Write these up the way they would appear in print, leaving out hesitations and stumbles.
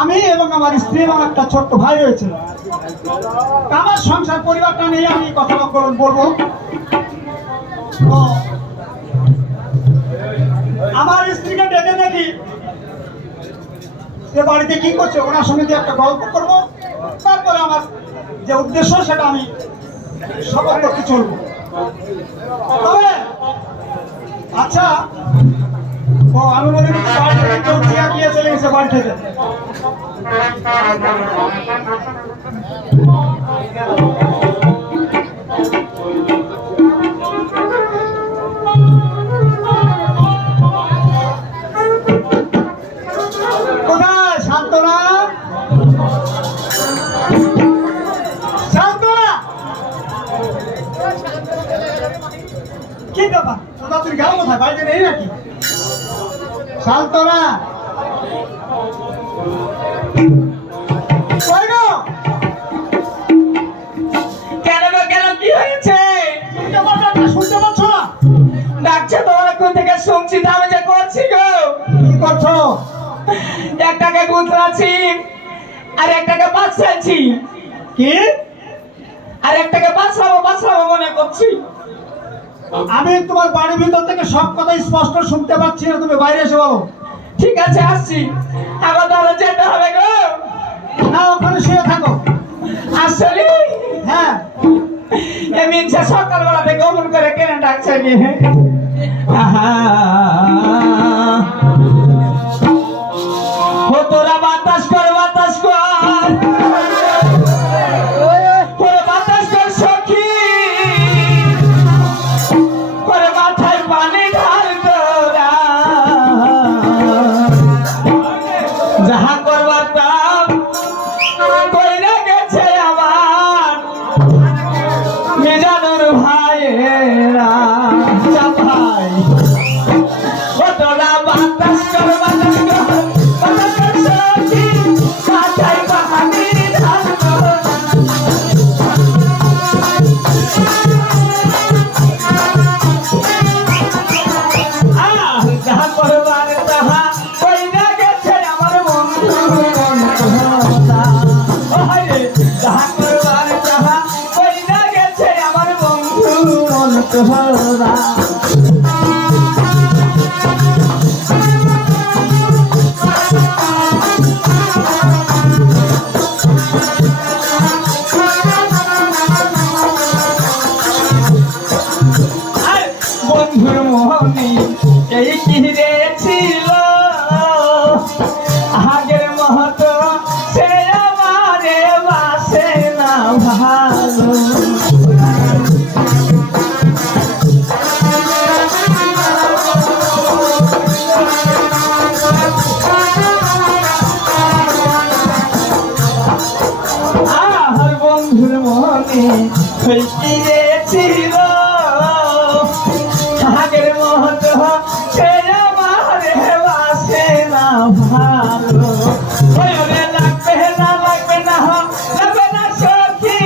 আমি এবং আমার স্ত্রী এবং একটা ছোট্ট ভাই রয়েছে। আমার সংসার পরিবারটা নিয়ে আমি কথা বলবো। তো আমার স্ত্রীকে ডেকে দেখি সে বাড়িতে কি করছে, ওনার সঙ্গে যে একটা গল্প করব, তারপরে আমার যে উদ্দেশ্য সেটা আমি সফল করতে চলবো। তবে আচ্ছা, ও আমি মনে করি বাড়ি থেকে কেউ চেয়ার নিয়ে চলে গেছে বাড়ি থেকে। কোথায় শান্তনা? শান্তনা কি ব্যাপার, তোমরা তুমি গেল কোথায়? বাড়িতে নেই নাকি? শান্তনা কি হয়েছে? শুনতে পাচ্ছ না? ডাকছে তোমার কোন থেকে শুনছি, আমি যে করছি গো। কি করছো? একটাকে গুজরাছি আর একটাকে বাচ্চাছি। কি? আর একটাকে বাঁচাবো মনে করছি। আমি তোমার বাড়ির ভিতর থেকে সব কথা স্পষ্ট শুনতে পাচ্ছি না, তুমি বাইরে এসে বলো। ঠিক আছে আসছি, আবার তাহলে যেতে হবে গো। না, ওখানে শুয়ে থাকো। আসলে হ্যাঁ, এমনি সকালবেলা থেকে অমন করে কেনে ডাকছে নি। তোরা বাতাস কর বাতাস কর, বাতাস কর সখী, করে মাথায় পানি ঢাল তোরা, যাহা করবার তাম কইরা গেছে আমার মিজানুর ভাইয়েরা। ভাই তোরা বাতাস কর বাতাস কর, বাতাস কর সখী, মাথায় পানি ঢাল তোরা। যাহা করবার তাহা কইরা গেছে আমার বন্ধু অন্তরা। ও হায়রে, যাহা করবার তাহা কইরা গেছে আমার বন্ধু অন্তরা। বন্ধুর মোহনী এই কিরে ছিল, আগের মহতো সে আমারে বাসে না ভালো। আর বন্ধুর মনে এই কিরে ছিল, আগের মহত সে আমারে বাসে না ভালো। লাগবে না লাগবে না লাগবে না সখী,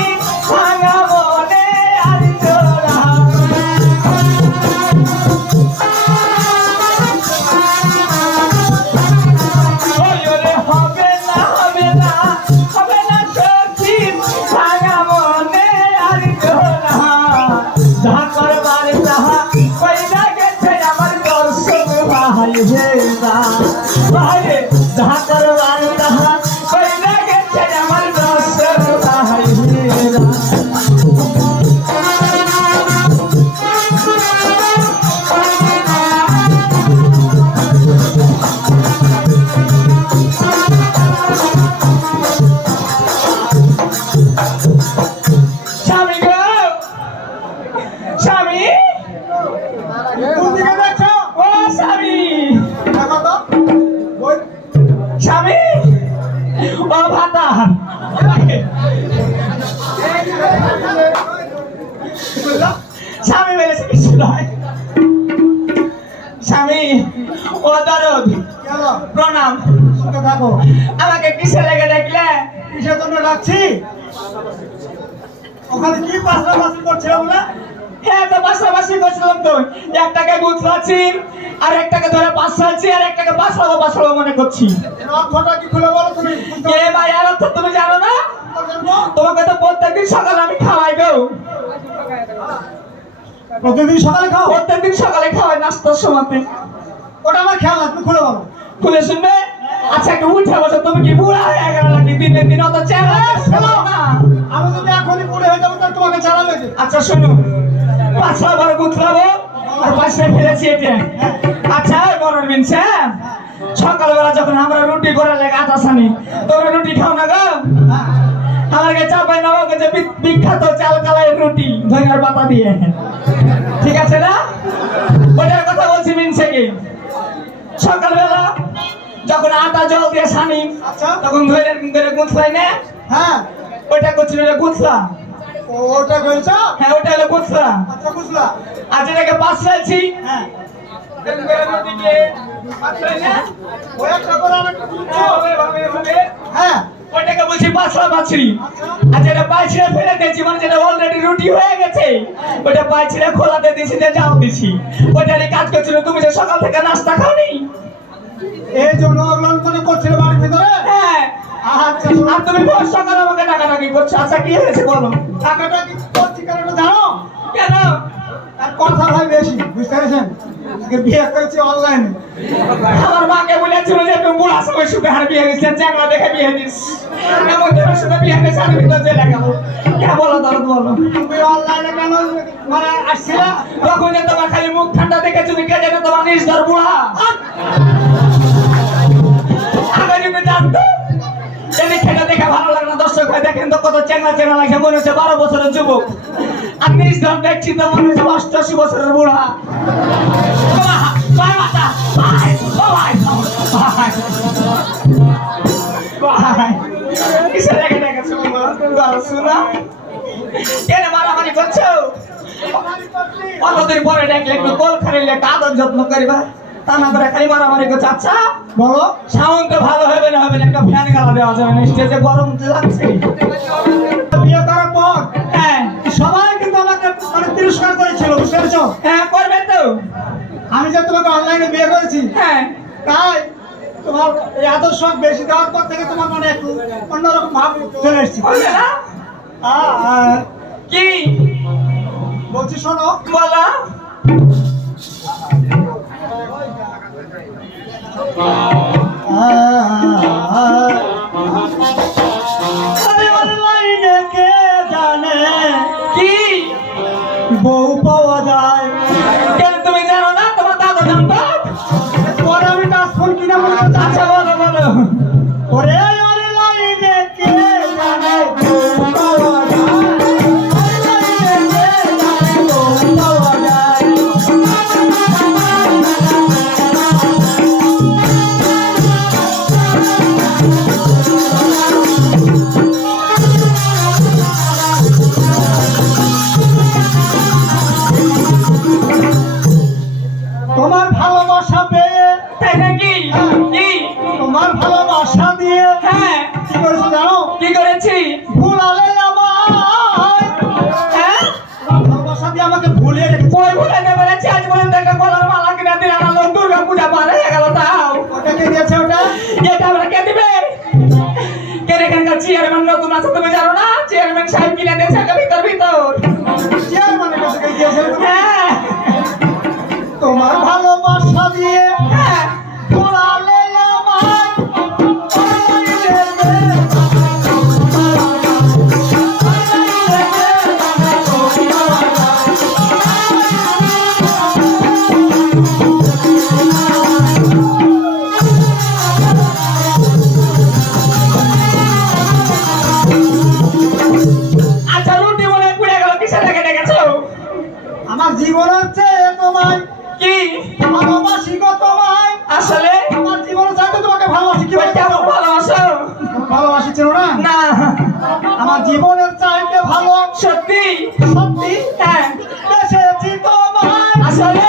ভাঙা মনে আর তোরা। হবে না হবে না হবে না সখী, ভাঙা মনে আর তোরা। যাহা করবার তাহা কইরা গেছে আমার দর্শক ভাই ভেদা। ভাইরে, যাহা করবার তাহা কইরা গেছে আমার দর্শক ভাই ভেদা। স্বামী গো, স্বামী, কোন দিকে দেখছো? ও স্বামী, দেখো তো। ওই স্বামী, ও ভাতা, কি বললা? স্বামী বলেছে কিছু নয়। স্বামী, ও দরদ, কেন? প্রণাম। শুনতে থাকো। আমাকে কিসে লেগে দেখলে? কিসের জন্য ডাকছি? ওখানে কি পাশাপাশি করছিল বলে? হ্যাঁ, তো পাশাপাশি করছিলাম তো। একটাকে গুছলাচ্ছি আর একটাকে ধরে পাশাচ্ছি আর একটাকে পাশা পাছড়াবো মনে করছি। এর অর্থটা কি খুলে বলো তুমি? এ ভাই আর অর্থ তুমি জানো না? তোমাকে তো প্রত্যেকদিন সকালে আমি খাওয়াই গো। প্রতিদিন সকালে খাও? প্রত্যেকদিন সকালে খাওয়াই নাস্তার সময়তে। ওটা আমার খেয়াল আছে, তুমি খুলে বলো। খুলে শুনবে? আচ্ছা একটু উঠে বসো। তুমি কি বুড়া হয়ে গেল নাকি? দিনের দিন অত চেহারা শোনো না। আমি যদি এখনই বুড়ে হয়ে যাবো তাহলে তোমাকে চালাবে কে? আচ্ছা শোনো, পাছড়া বড় গুছলাবো আর পাশে ফেলেছি এটা। আচ্ছা বড় বিনছে, সকালবেলা যখন আমরা রুটি করে লেগে আটা সানি, তোমরা রুটি খাও না গো? হ্যাঁ। আমাকে চাপাই নাও যে বিখ্যাত চাল কালাই রুটি ধনিয়ার পাতা দিয়ে, ঠিক আছে না? ওটার কথা বলছি মিনছে কি, সকালবেলা যখন আটা জল দিয়ে সানি আচ্ছা। তখন ধরে ধরে গুছলাই না, হ্যাঁ। ওইটা করছিল গুছলা। ওটা হয়েছে? হ্যাঁ ওটা হলো গুছলা। আচ্ছা বুঝলা। আর যেটাকে পাছড়াইছি হ্যাঁ। রুটিকে পাছড়াই না, ওই একটা করে আরেকটা বুঝছো? ভাবে হ্যাঁ। ওইটাকে বলছি পাছড়া পাছড়ি। আচ্ছা। আর যেটা পাইছিড়ে ফেলে দিয়েছি, মানে যেটা অলরেডি রুটি হয়ে গেছে, ওইটা পাইছিড়ে খোলাতে দিয়েছি, দিয়ে জাল দিছি। ওইটারই কাজ করছিল। তুমি যে সকাল থেকে নাস্তা খাওনি, এই জন্য অগ্রহণ মনে করছিল বাড়ির ভিতরে? হ্যাঁ। আচ্ছা। আর তুমি ভোর সকাল আমাকে ডাকাডাকি করছো। আচ্ছা কি হয়েছে বলো? টাকাটা কি করছি কারণ জানো? কেন? আর কথা হয় বেশি, বুঝতে পেরেছেন? আজকে বিয়ে করেছি অনলাইনে। আমার মাকে বলেছিল যে তুমি বুড়া সময় সুখে হার বিয়ে গেছেন, চ্যাংলা দেখে বিয়ে দিস, এমন তোমার সাথে বিয়ে গেছে, আমি ভিতর জেলে গেলো। কে বলো দরদ বলো? তুমি অনলাইনে কেন মানে আসছিলা? তখন যে তোমার খালি মুখ ঠান্ডা দেখে তুমি কে জানে তোমার নিজ ধর বুড়া। আগে যদি জানতো, এদিক খেতে দেখে ভালো লাগে না, দর্শক ভাই দেখেন তো কত চ্যাংলা চ্যাংলা লাগে, মনে হচ্ছে 12 বছরের যুবক। আর নিজ ধর দেখছি তো মনে হচ্ছে 88 বছরের বুড়া। ভাই মাতা, ভাই, ও ভাই, ভাই, ভাই, কিসে দেখে দেখেছো বলো, শোনা? কেন মারামারি করছো? কতদিন পরে দেখলে একটু গোল খারিলে একটা আদর যত্ন করিবা, তা না করে খালি মারামারি করছে। আচ্ছা বলো। সাউন্ড তো ভালো হবে না, হবে না, একটা ফ্যান গালা দেওয়া যাবে না, স্টেজে গরম লাগছে। বিয়ে করার পর হ্যাঁ সবাই কিন্তু আমাকে মানে তিরস্কার করেছিল, বুঝতে পেরেছো? হ্যাঁ করবে তো। আমি যে তোমাকে অনলাইনে বিয়ে করেছি, হ্যাঁ তাই তোমার এই আদর্শ বেশি দেওয়ার পর থেকে তোমার মানে একটু অন্যরকম ভাব চলে এসেছি। বলবে না? কি বলছি শোনো, বলো? অনলাইনে কে জানে কি বউ পাওয়া যায়? কেন তুমি জানো না? তোমার দাদা জানতো? পরে আমি তার ফোন কিনা মনে করছি। আচ্ছা বলো বলো। ওরে অনলাইনে কে জানে বউ পাওয়া যায়? অনলাইনে কে জানে বউ পাওয়া যায়? তোমার ভালোবাসা পেয়ে, তাই নাকি? কি? তোমার ভালোবাসা দিয়ে হ্যাঁ কি করেছো জানো? কি করেছি? ভুলালে আমায়। হ্যাঁ ভালোবাসা দিয়ে আমাকে ভুলিয়ে রেখেছো। কই ভুলাতে পেরেছি? আজ পর্যন্ত একটা গলার মালা কিনে দিলে না, লোক দুর্গা পূজা পার হয়ে গেল তাও। ওটা কে দিয়েছে ওটা? এটা আমরা কে দিবে? কেন এখানকার চেয়ারম্যান নতুন আছে তুমি জানো না? চেয়ারম্যান সাহেব কিনে দিয়েছে একটা ভিতর ভিতর। চেয়ারম্যানের কাছে কে দিয়েছে? হ্যাঁ তোমার ভালোবাসা দিয়ে হ্যাঁ ভুলালে আমায়। আচ্ছা রুটি মনে পুড়ে গেল, কিসে থেকে ডেকেছো? আমার জীবন হচ্ছে তোমায়, কি ভালোবাসি গো তোমায়। আসলে আমার জীবনের চাইতে তোমাকে ভালোবাসি। কি ওই বলছো? কেমন ভালোবাসো? ভালোবাসি ছিল না? না আমার জীবনের চাইতে ভালো সত্যি সত্যি হ্যাঁ বেসেছি তোমায়। আসলে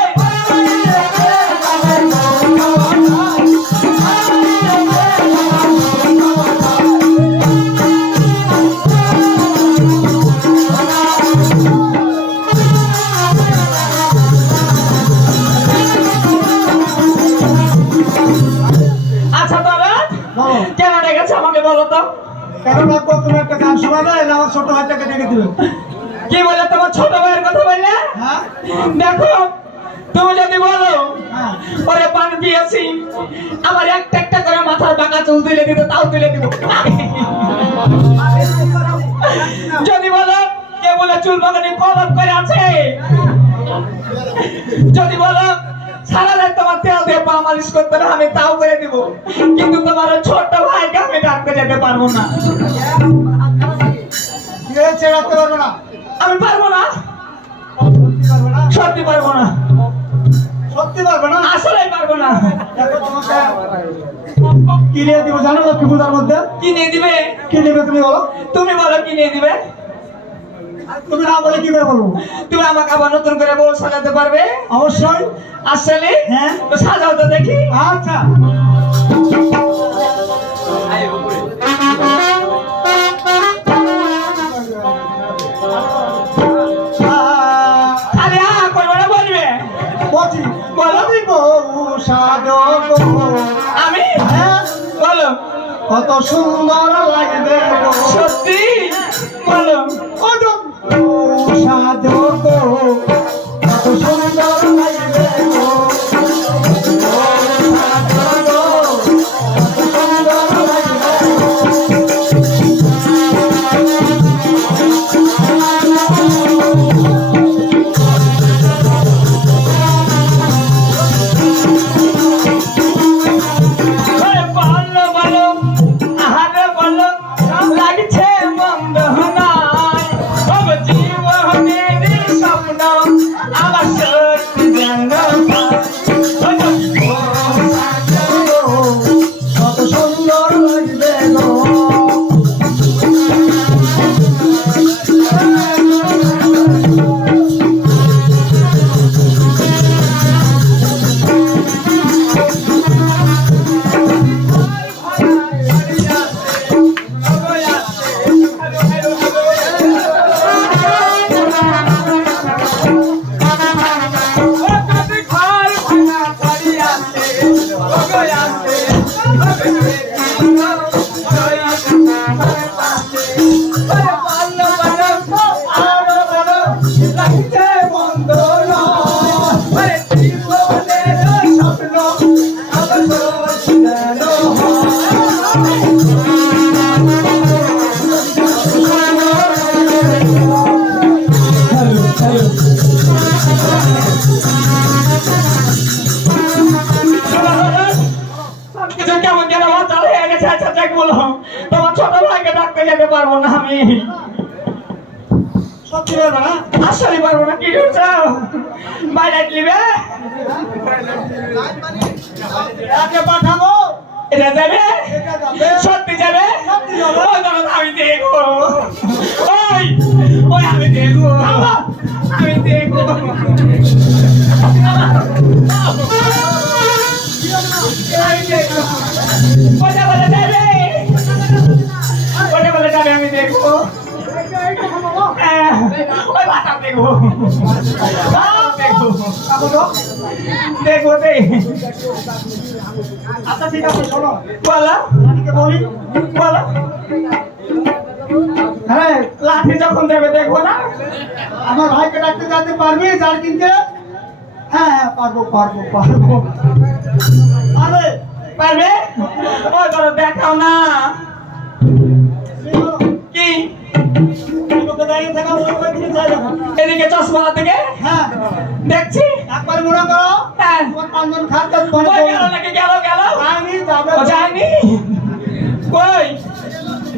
বলো তো? কেন রাখবো? তুমি একটা গান শোনাবে, না আমার ছোট ভাইটাকে ডেকে দিবে? কি বলে তোমার ছোট ভাইয়ের কথা বললে? হ্যাঁ দেখো, তুমি যদি বলো হ্যাঁ ওরে পান দিয়েছি, আমার একটা একটা করে মাথার বাঁকা চুল তুলে দিত, তাও তুলে দিব। যদি বলো কে বলে চুল বাগানে কলম করে আছে, যদি বলো সারা রাত তোমার তেল দিয়ে পা মালিশ করতে না, আমি তাও করে দিব। কিন্তু তোমার ওই ছোট্ট ভাইকে আমি ডাকতে যেতে পারবো না। কি হয়েছে? রাখতে পারবে না? আমি পারবো না, সত্যি পারবে না? সত্যি পারবো না, সত্যি পারবে না? আসলেই পারবো না। দেখো তোমাকে কি নিয়ে দিব জানো লক্ষ্মী পূজার মধ্যে? কি নিয়ে দিবে? কি নেবে তুমি বলো? তুমি বলো কি নিয়ে দিবে? তুমি না বলে কি করে বলবো? তুমি আমাকে আবার নতুন করে বউ সাজাতে পারবে? অবশ্যই। আসলে হ্যাঁ। তো সাজাও তো দেখি। আচ্ছা খালি করবে না, বলবে। বলছি বলো। দিব সাজো গো। আমি হ্যাঁ বলো কত সুন্দর লাগবে গো। সত্যি বলো। ওটো সাজো গো, কত সুন্দর লাগবে গো। সাজো গো, কত সুন্দর লাগবে গো। ওরে বলো বলো, আহারে বলো, লাগছে মন্দ নাই। ওগো জীবনের স্বপ্ন আমার সত্যি যেন হয়। ওগো সাজো গো, কত সুন্দর লাগবে গো। কিছু কেমন যেন মাতাল হয়ে গেছে। আচ্ছা যাক বলো, তোমার ছোট ভাইকে ডাকতে যেতে পারবো না আমি। সত্যি পারবে না? আসলে পারবো না। কি করছো? বাইরে নিবে? একে পাঠাবো, এটা যাবে? এটা যাবে। সত্যি যাবে? সত্যি যাবে। ওই দাঁড়াও, আমি দেখবো। ওই ওই আমি দেখবো, আমি দেখবো। আমি দেখবো। ওটা বলে যাবে, ওটা বলে যাবে, আমি দেখবো। ওই বাটা দেখবো, দেখবো, দেখবো দে। আচ্ছা ঠিক আছে শোনো, বলো রানীকে বলি। বলো। হ্যাঁ লাঠি যখন দেবে দেখবো না? আমার ভাইকে ডাকতে যেতে পারবি যার কিনতে? হ্যাঁ হ্যাঁ পারবো পারবো পারবো। আরে পারবে? ওই ধরো দেখাও না। কি লোকে দাঁড়িয়ে থাকা ওই দিকে চাই দেখো। এদিকে চশমা থেকে হ্যাঁ দেখছি। একবার মনে করো হ্যাঁ, তোমার পাঁচজন খাদ্য ওই গেল নাকি? গেল গেল, যায়নি যাবে। ও যায়নি। কই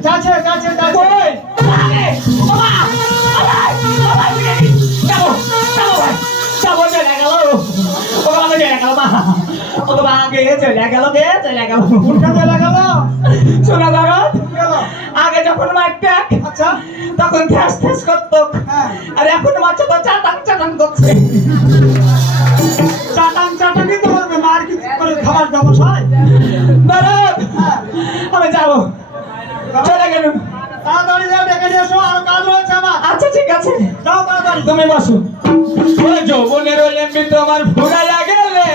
যাচ্ছে যাচ্ছে যাচ্ছে। কই? আরে বাবা, বাবা, বাবা, যাবো যাবো ভাই, যাবো, চলে গেল। ও বাবা চলে গেল, মা ও বাবা আগে চলে গেল, গে চলে গেল। কোনটা চলে গেল? শোনা ধরো, গেল। আগে যখন মারতে আচ্ছা তখন ঠেস ঠেস করতো, হ্যাঁ আর এখন মারছে তো চাটাং চাটাং করছে। চাটান চাটানি তো করবে, মার কি করে খাবার দাবার হয়? ধরো হ্যাঁ আমি যাবো, চলে গেল। তাড়াতাড়ি যাও, ডেকে নিয়ে এসো, আরো কাজ রয়েছে আমার। আচ্ছা ঠিক আছে, যাও তাড়াতাড়ি। তুমি বসো। ওই যৌবনের এমনি তোমার ফুরাইয়া গেলে,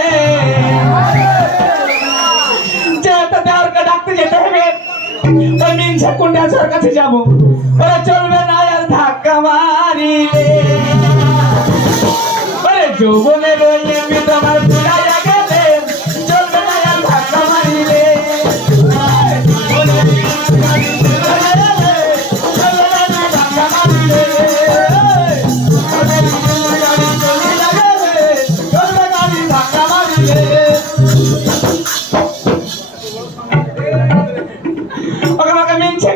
যেতে দেওয়ারকে ডাকতে যেতে হবে। ওই মিনসা কোনটা আছে ওর কাছে যাবো ওরা চলবে না আর ধাক্কা মারিলে ওরে যৌবনে রইলে তোমার পুরাইয়া গেলে চলবে না আর ধাক্কা মারিলে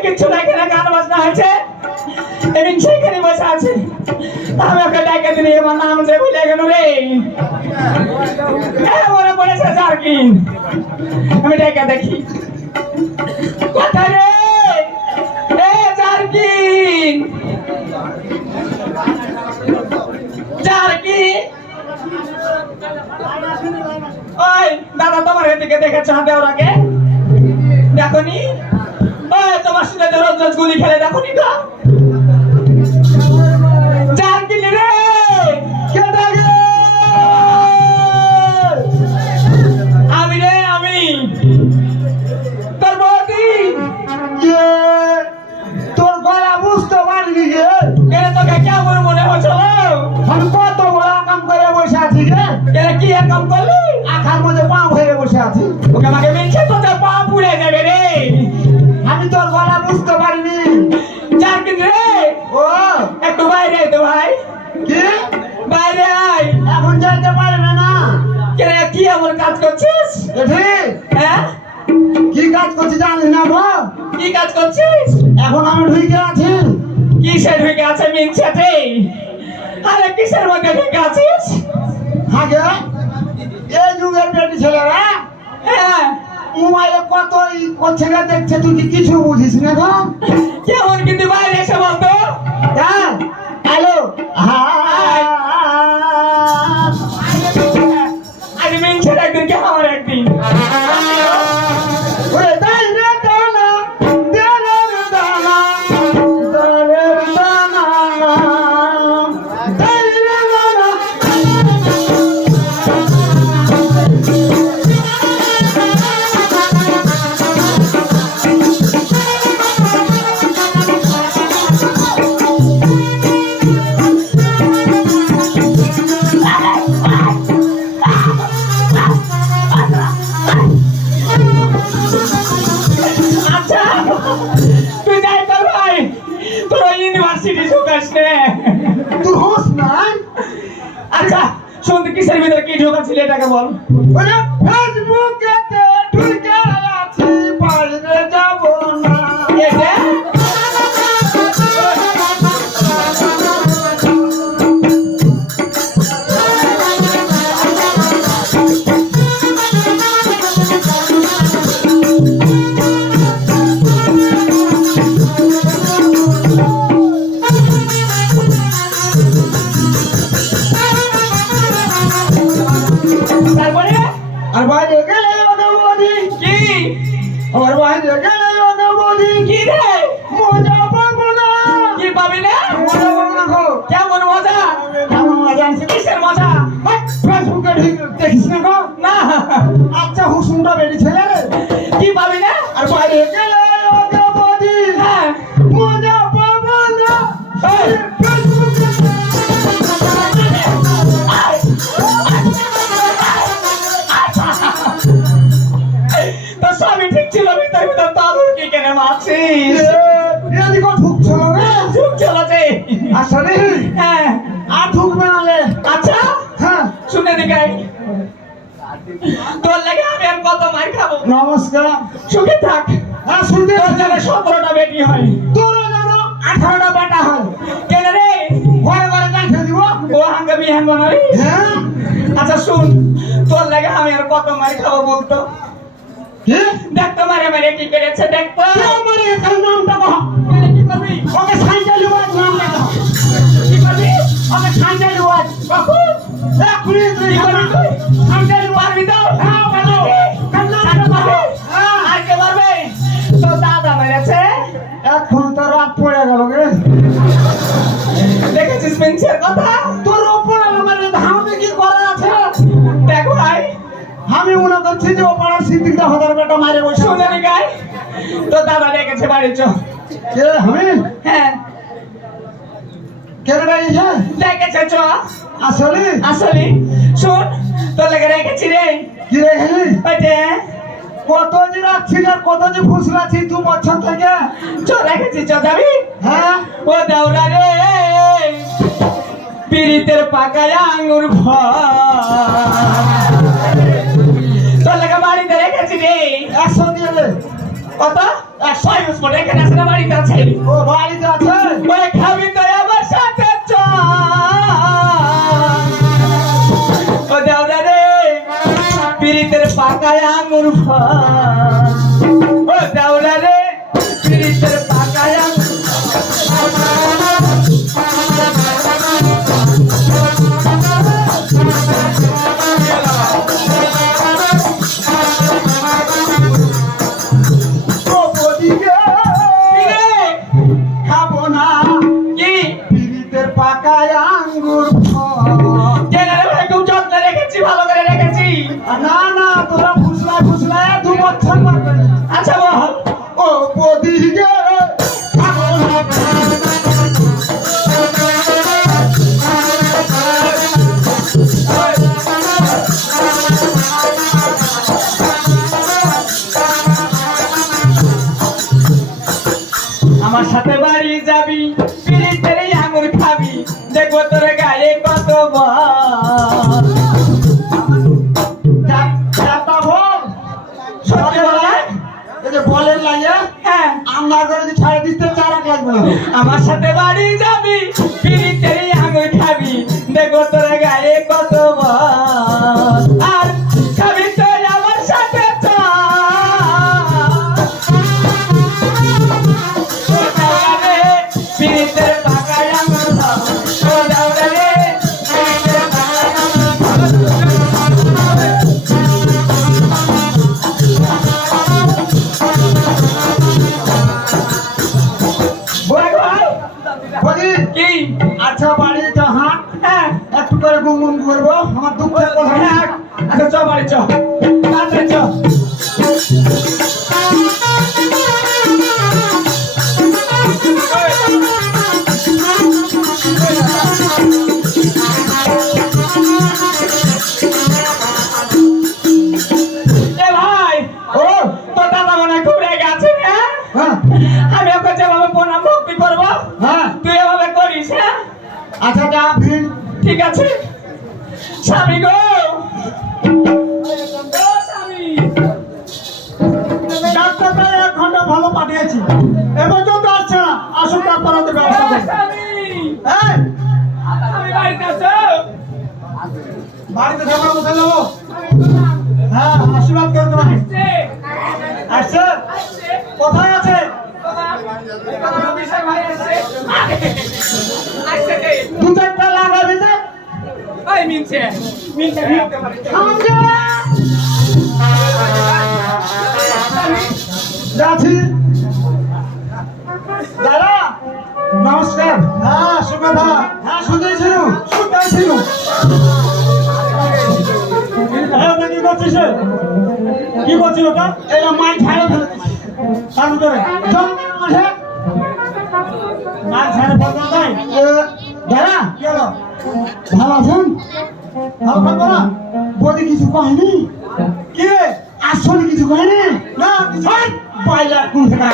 কিচ্ছু দেখে না গান বাজনা হয়েছে এবং সেখানে বসে আছে আমি ওকে ডাকে দিলে আমার নাম যে ভুলে গেল রে মনে পড়েছে জার্কিন আমি ডাকে দেখি কোথায় রে এ জার্কিন জার্কিন ওই দাদা তোমার এদিকে দেখেছো হাতে ওরাকে দেখো নি তোমার সাথে রোজ রোজ গুলি খেলে দেখো নি তো জার্কিন রে কে ডাকে আমি রে আমি তোর বৌদি তোর গলা বুঝতে পারলি গে এর তোকে কেমন মনে হচ্ছে আমি কত বড় কাম করে বসে আছি রে এর কি এক কাম করলি আখার মধ্যে পা ভরে বসে আছি ওকে আমাকে মিনছে তো তোর পা পুড়ে যাবে রে আমি তোর গলা বুঝতে পারিনি জার্কিন রে ও একটু বাইরে আয় তো ভাই কি বাইরে আয় এখন যাইতে পারবে না কে কি এমন কাজ করছিস এঠি হ্যাঁ কি কাজ করছি জানিস না গো কি কাজ করছিস এখন আমি ঢুকে আছি কিসের ঢুকে আছে মিনছেতে আরে কিসের মধ্যে ঢুকে আছিস আগে এই যুগের বেটি ছেলেরা হ্যাঁ মোবাইলে কত করছে না দেখছে তুই কি কিছু বুঝিস না গো কেমন কিন্তু বাইরে এসে বলতো হ্যাঁ হ্যালো আরে মিনছে একদিন কে আমার একদিন ওরে দাই রে দানা দেনের দানা দানের দানা দাই রে দানা আচ্ছা তুই যাই কর ভাই তোর ইউনিভার্সিটি ঢুকাস নে তুই হোস নাই আচ্ছা শুনতে কিসের ভিতরে কি ঢোকাছিল এটাকে বল ওরে ফেসবুকেতে ঢুকে আছি বাইরে যাব না এটা তারপরে আর বাইরে গেলে ওকে বলি কি আর বাইরে গেলে ওকে বলি কি রে মজা পাবো না কি পাবি না মজা পাবো না গো কেমন মজা কেমন মজা আনছে কিসের মজা ফেসবুকে দেখিস না গো না আচ্ছা হুসুমটা বেড়ি ছেলে রে কি পাবি না আর বাইরে গেলে ওকে বলি হ্যাঁ মজা পাবো না এই, ফেসবুকে তো সবই ঠিক ছিল ভিতর ভিতর তালুর কি কেনে মারছিস এদিকে ঢুকছো রে চুপ চলেছে আসলে হ্যাঁ আর ঢুকবে না রে আচ্ছা হ্যাঁ শুনে দিকাই তোর লাগে আমি আর কত মার খাবো নমস্কার সুখে থাক হ্যাঁ শুনতে তোর জানে 17টা বেটি হয় তোর জানো 18টা বেটা হয় কেন রে ঘরে ঘরে গাঁথে দিব ও হাঙ্গা বিহান বানাই হ্যাঁ আচ্ছা শুন তোর লাগে আমি আর কত মার খাবো বলতো কি দেখ তো মারে মারে কি করেছে দেখ তো আমার এখানে নামটা কহ এলে কি করবি ওকে সাইকেল ওয়াজ নাম লেখা কি করবি ওকে সাইকেল ওয়াজ বাপু এক মিনিট কি করবি তুই সাইকেল পারবি তো হ্যাঁ বলো সাইকেল পারবি আর কে পারবে তো দাদা মেরেছে এখন তো রাত পড়ে গেল রে দেখেছিস মিনছের কথা তোর উপর আমার ধামে কি করা আছে দেখ ভাই আমি মনে করছি যে ও পাড়ার সিদ্দিকটা হদার বেটা মারে বসে শুনে নি গাই তো দাদা ডেকেছে বাড়ি চ। কে আমি হ্যাঁ কেন ডাইছে ডেকেছে চ। আসলে আসলে শোন তোর লেগে রেখেছি রে। কি রে হেলি ওইটে কত যে রাখছিস আর কত যে ফুসলাছি 2 বছর থেকে চ রেখেছি চ যাবি। হ্যাঁ ও দাওরা রে পিরিতের পাকায় আঙুর তোর লেগে বাড়িতে রেখেছি রে। 100 দিয়ে দে কত 100 স্পট এখানে আছে না বাড়িতে আছে। ও বাড়িতে আছে ওই খাবি তো আমার সাথে চ। ও দাওরা রে পিরিতের পাকায় আঙুর ও দাওরা রে পিরিতের পাকায় আঙুর ও বদিকে কিরে খাবো না কি পিরিতের পাকায় আঙ্গুর জেনারে ভাই খুব যত্নে রেখেছি ভালো করে রেখেছি। না না তোরা ফুসলায় 2 বছর লাগবে আচ্ছা বল ও বদিকে খাবো না আমার সাথে বাড়ি যাবি পিরিতের আঙুর খাবি দেখবো তোর গায়ে কত বল। চাটা বল সত্যি বলা এই যে বলের লাগে হ্যাঁ আমার করে যদি ছাড়ে দিতে 4 লাখ লাগবে না আমার সাথে বাড়ি যাবি পিরিতের আঙুর খাবি দেখবো তোর গায়ে কত বল। আর খাবি তো আমার সাথে চল। ও দাওরা রে, পিরিতের পাকায় আঙুর খাবো। ও দাওরা রে, পিরিতের পাকায় আঙুর বল বলি কি আচ্ছা বাড়িতে হাঁট হ্যাঁ একটু করে গুনগুন করবো আমার দুঃখের কথা হ্যাঁ আচ্ছা চ বাড়ি চ তাড়াতাড়ি চ। এ ভাই ও তোর দাদা মনে হয় খুব রেগে আছে হ্যাঁ হ্যাঁ আমি ওকে যেভাবে প্রণাম ভক্তি করবো হ্যাঁ তুই এভাবে করিস হ্যাঁ আচ্ছা যা ভিড় ঠিক আছে স্বামী গো ও স্বামী ডাক্তারটা 1 ঘন্টা ভালো পাঠিয়েছি এ পর্যন্ত আসছে না আসুন তারপর ওদের ও ব্যবস্থা করবো স্বামী এই আমি বাড়িতে আছো বাড়িতে ঝগড়া বসে যাবো হ্যাঁ আশীর্বাদ করে দেবো আসছে আসছে আসছে কোথায় আছে তোমার বিশাল ভাই আসছে আসছে রে 2-4টা লাগাবি যে ওই মিনছে মিনছে সমঝে যাচ্ছি দাদা নমস্কার হ্যাঁ সুমেধা হ্যাঁ শুনেছিল শুনেছিল হ্যাঁ ওটা কি করছিস কি করছিস ওটা এটা মাই ছাড়ে ফেলে চালু করে মাই ছাড়ে ফেলে নাই দাদা কি হলো ভালো আছেন ভালো থাকবো না বদি কিছু কয়নি কি রে আসলে কিছু কয়নি না কিছু পাইলা কোন থেকে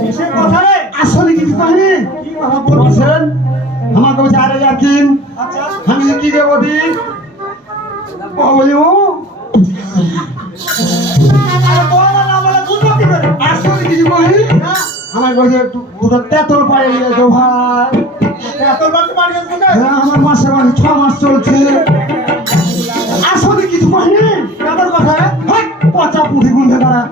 কিসের কথা রে আসলে কিছু কয়নি কি কথা বলছেন আমাকে বলছে 8,000 কিন আচ্ছা আমি কি রে বদি ও বলি ও আরে বল না বলে বুঝো কি করে আসলে কিছু কয়নি না আমার বলছে একটু পুরো তেতল পাড়ে গেছে ভাই তেতল পাড়ে গেছে না হ্যাঁ আমার মাসে 6 মাস চলছে আসলে কিছু কয়নি কাদের কথা হট পচা পুঁথি গুনতে তারা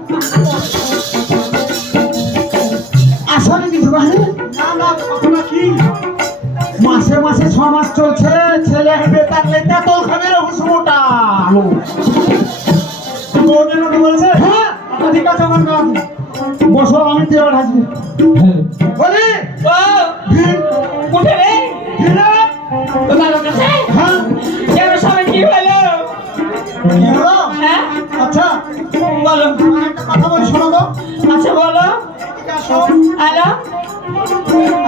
আসলে কিছু কয়নি না না কথা কি মাসে 6 মাস চলছে ছেলে বেতার লেতে তো খাবে রে হুসমোটা ওদের লোক বলছে হ্যাঁ ঠিক আছে আমার কাজ বসো আমি তেল হাসবি বলি ও ভিড় উঠে রে ভিড় তোমার কাছে হ্যাঁ কেন স্বামী কি হলো কি হলো হ্যাঁ আচ্ছা বলো শোনো তো। আচ্ছা বলো। এদিকে আসো। হ্যালো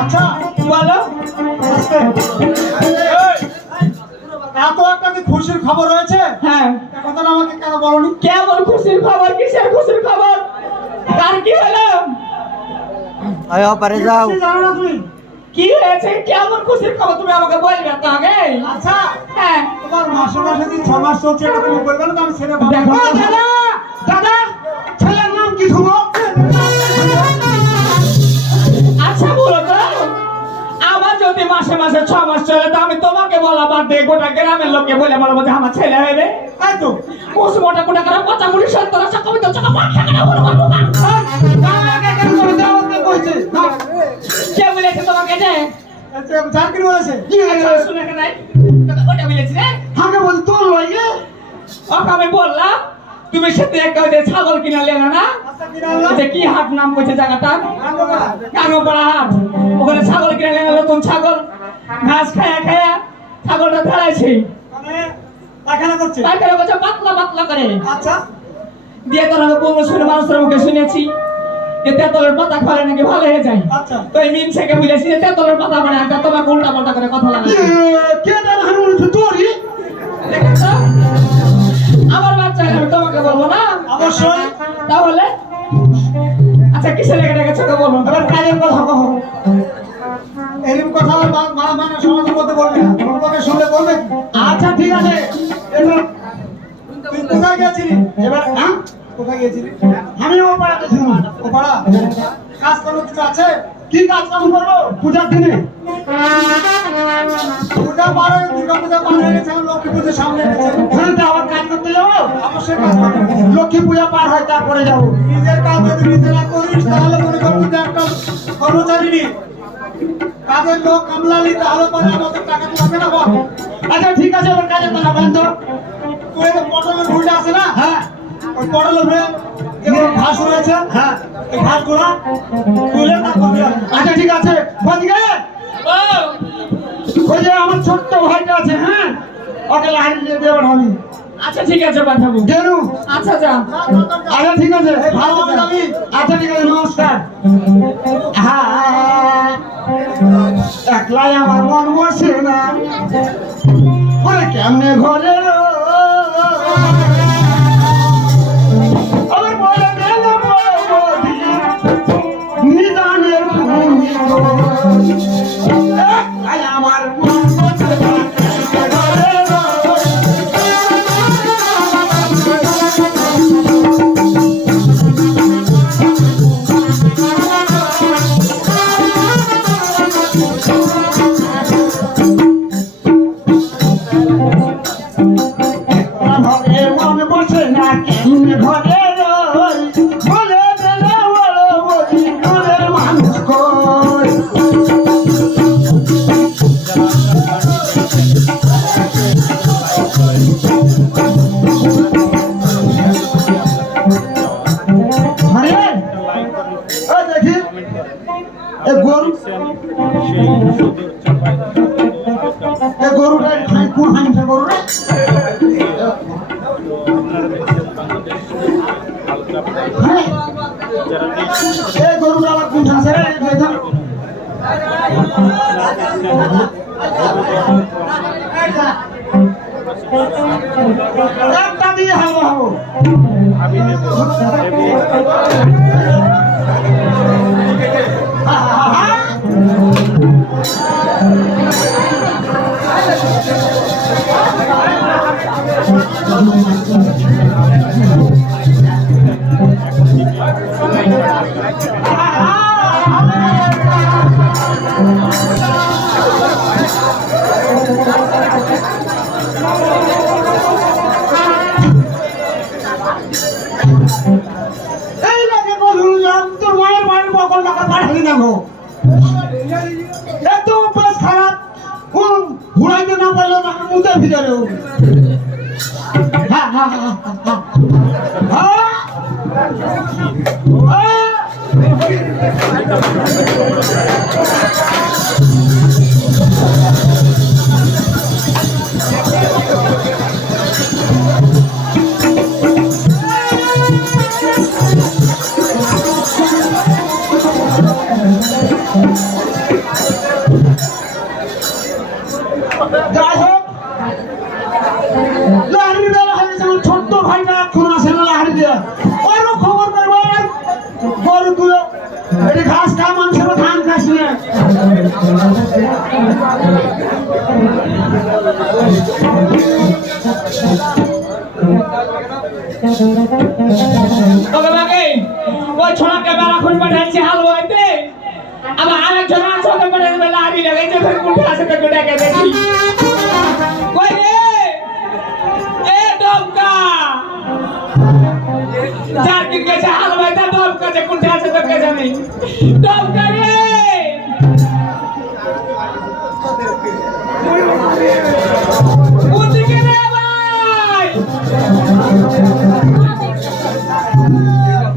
আচ্ছা বলো। আস্তে। এত একটা কি খুশির খবর রয়েছে? হ্যাঁ এ কথাটা আমাকে কেন বলনি? কেমন খুশির খবর? কিসের খুশির খবর? কার কি হলো? আয় পারে যাও কি জানো না তুমি? কি হয়েছে? কেমন খুশির খবর তুমি আমাকে বলবে তো আগে। আচ্ছা হ্যাঁ তোমার মাসে মাসে যে 6 মাস চলছে এটা তুমি বলবে না তো আমি ছেড়ে দেখো পাবো। দাদা, দাদা ছেলের নাম কি শুনো? আচ্ছা বলো তো, আমার যদি মাসে মাসে 6 মাস চলে তো আমি তোমাকে বলা বাদ দিয়ে গোটা গ্রামের লোককে বলে বলবো যে আমার ছেলে হবে। তাই তো। কোষ মোটা কোটা করে পচা মুড়ি সত্তর চাকা তো চাকা পাঁচ টাকা বলো বলো আমাকে কেন বলতে আমাকে কইছে? না, কে বলেছে তোমাকে যে? আচ্ছা, জাকির বলেছে। আচ্ছা, শুনে কে নাই? ওটা বলেছি রে। আমাকে বলছে তোর লইয়ে। ওকে আমি বললাম তুমি সাথে একটা ওই যে ছাগল কিনা লেনা না? আচ্ছা কি নাম? যে কি হাট নাম কইছে জায়গাটা? আঙ্গোলা। কাঙ্গপাড়া হাট। ওখানে ছাগল কিনা লেনা, নতুন ছাগল ঘাস খায়া খায়া ছাগলটা ধরাইছে। মানে পায়খানা করছে। পায়খানা করছে পাতলা পাতলা করে। আচ্ছা দিয়ে তোর আমি পূর্ণ শুনে মানুষের মুখে শুনেছি যে তেঁতলের পাতা খাওয়ালে নাকি ভালো হয়ে যায়। আচ্ছা। তো এই মিম থেকে বুঝেছি যে তেঁতলের পাতা মানে একটা তোমাকে উল্টা পাল্টা করে কথা লাগাচ্ছে। কে জানে আমি বলছি তোরই? দেখেছো? আমার বাচ্চা আমি তোমাকে বলবো না? অবশ্যই। তাহলে আচ্ছা কিসে লেগে রেখেছো তো বলো। এবার কাজের কথা কহ। এরকম কথা আর মানে সমাজের মধ্যে বলবি না। লোকে শুনলে বলবে কি? আচ্ছা ঠিক আছে। এবার তুই কোথায় গেছিলি? এবার হ্যাঁ কোথায় গেছিলি? আমি ও পাড়া গেছিলাম। ও পাড়া কাজ কর্ম কিছু আছে? কি কাজ কাম করবো পূজার দিনে? পূজা পার হয়ে দুর্গা পূজা পার হয়ে গেছে, এখন লক্ষ্মী পুজোর সামনে এসেছে। ওখানে তো আবার কাজ করতে যাবো? অবশ্যই কাজ করতে হবে। লক্ষ্মী পূজা পার হয় তারপরে যাবো। নিজের কাজ যদি নিজে না করিস তাহলে মনে করবি যে একটা কর্মচারী নি। কাজের লোক কামলালি তাহলে পরে আমাদের টাকা পাবে না বল। আচ্ছা ঠিক আছে, এবার কাজের কথা বলেন তো। তুই এই পটলের ভুঁড়িটা আছে না? হ্যাঁ। ওই পটলের ভুঁড়ে যেগুলো ঘাস রয়েছে, হ্যাঁ এই ঘাসগুলো তুলে তারপর দিয়ে আসবি। আচ্ছা ঠিক আছে। বন্ধু ওই যে আমার ছোট্ট ভাইটা আছে, হ্যাঁ ওকে লাইন দিয়ে দিয়ে পাঠাবি। আচ্ছা ঠিক আছে পাঠাবো। কেন? আচ্ছা যা। আচ্ছা ঠিক আছে, ভালোভাবে যাবি। আচ্ছা ঠিক আছে, নমস্কার। হ্যাঁ একলাই আমার মন বসে না, ওরে কেমনে ঘরে আমার বলে গেল নিদানের ভূমি একলাই আমার মন বসে না, ঘরে ঘরে মন বসে না, কেমনে ঘরে রই, বলে দিলে বলো বলি ঘরের মানুষ কই। আরে ওই দেখি এই গরু, এই গরুটা কোন হাঁসের গরু রে? হ্যাঁ? এই গরুটা আবার কোন হাঁসের রে? এই ধর। একটা দিয়ে হালবো হালবো। এই লাগে বললাম তোর মায়ের মায়ের বকল টাকা পাঠালি না গো। এত অভ্যাস খারাপ, ঘুরাইতে না পারলেও না মুদের ভিতরেও। হ্যাঁ হ্যাঁ হ্যাঁ হ্যাঁ। তবে বাকি ওই ছোড়াকে বেলা খুন পাঠাচ্ছি হালুয়াইতে আমার আরেকজন আছে ওকে পাঠাতে বেলা আমি লাগে যে ফের কুঠে আসে তো ডেকে দেখি কই রে এ ডমকা যার কি গেছে হালুয়াইতে ডমকা যে কুঠে আসে তো কে জানি ডমকা রে ওদিকে রে ভাই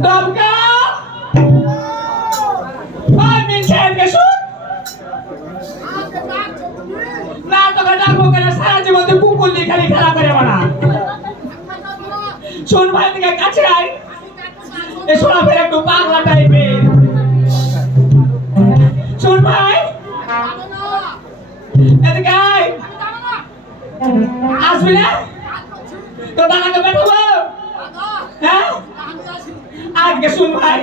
ডমকা ভাই মিছেন কে শুন না তোকে ডাকবো কেন সারা জীবন তুই কুকুর নিয়ে খালি খেলা করে মারা শুন ভাই থেকে কাছে আয় এ শোনা ফের একটু পাগলা টাইপের শুন ভাই এদিকে আয় আসবি না তো দাদাকে বেঠাবো হ্যাঁ আজকে শুন ভাই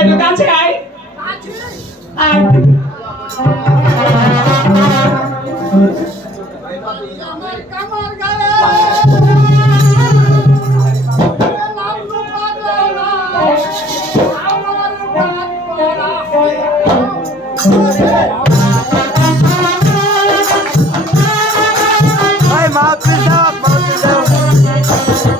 একটু কাছে আয় আয় Ay, mouthpiece daw, mouthpiece daw.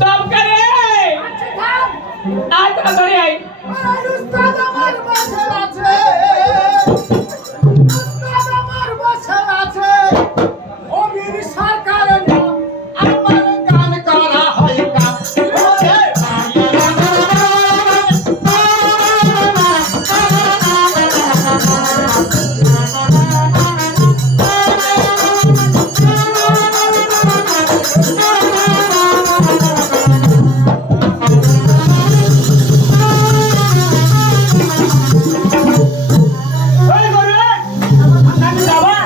ডমকা রে আয় তাড়াতাড়ি আয় উস্তাদ আমার বসে আছে উস্তাদ আমার বসে আছে অমির সরকারের নাম আমার গান করা হয় গান ওরে ওই গরু নাকি যাবা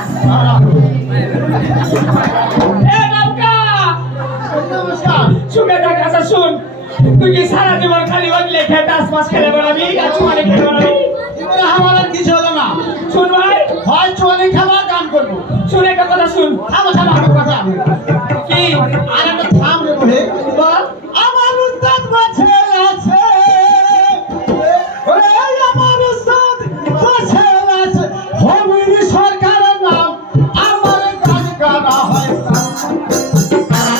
এ ডমকা নমস্কার শুনে থাক আচ্ছা শুন তুই কি সারা জীবন খালি ওই লেখে দাস মাস খেলে বেড়াবি আর চুয়ানি খেলে বেড়াবি এবারে আমার আর কিছু হলো না শুন ভাই হয় চুয়ানি খাওয়া গান করবো শুনে একটা কথা শুন থামো থামো আমার কথা কি আর একটা থাম রে বলে বল আমার উস্তাদ বসে আছে ওরে আমার উস্তাদ বসে আছে অমির সরকারের নাম আমার গান করা হয় গান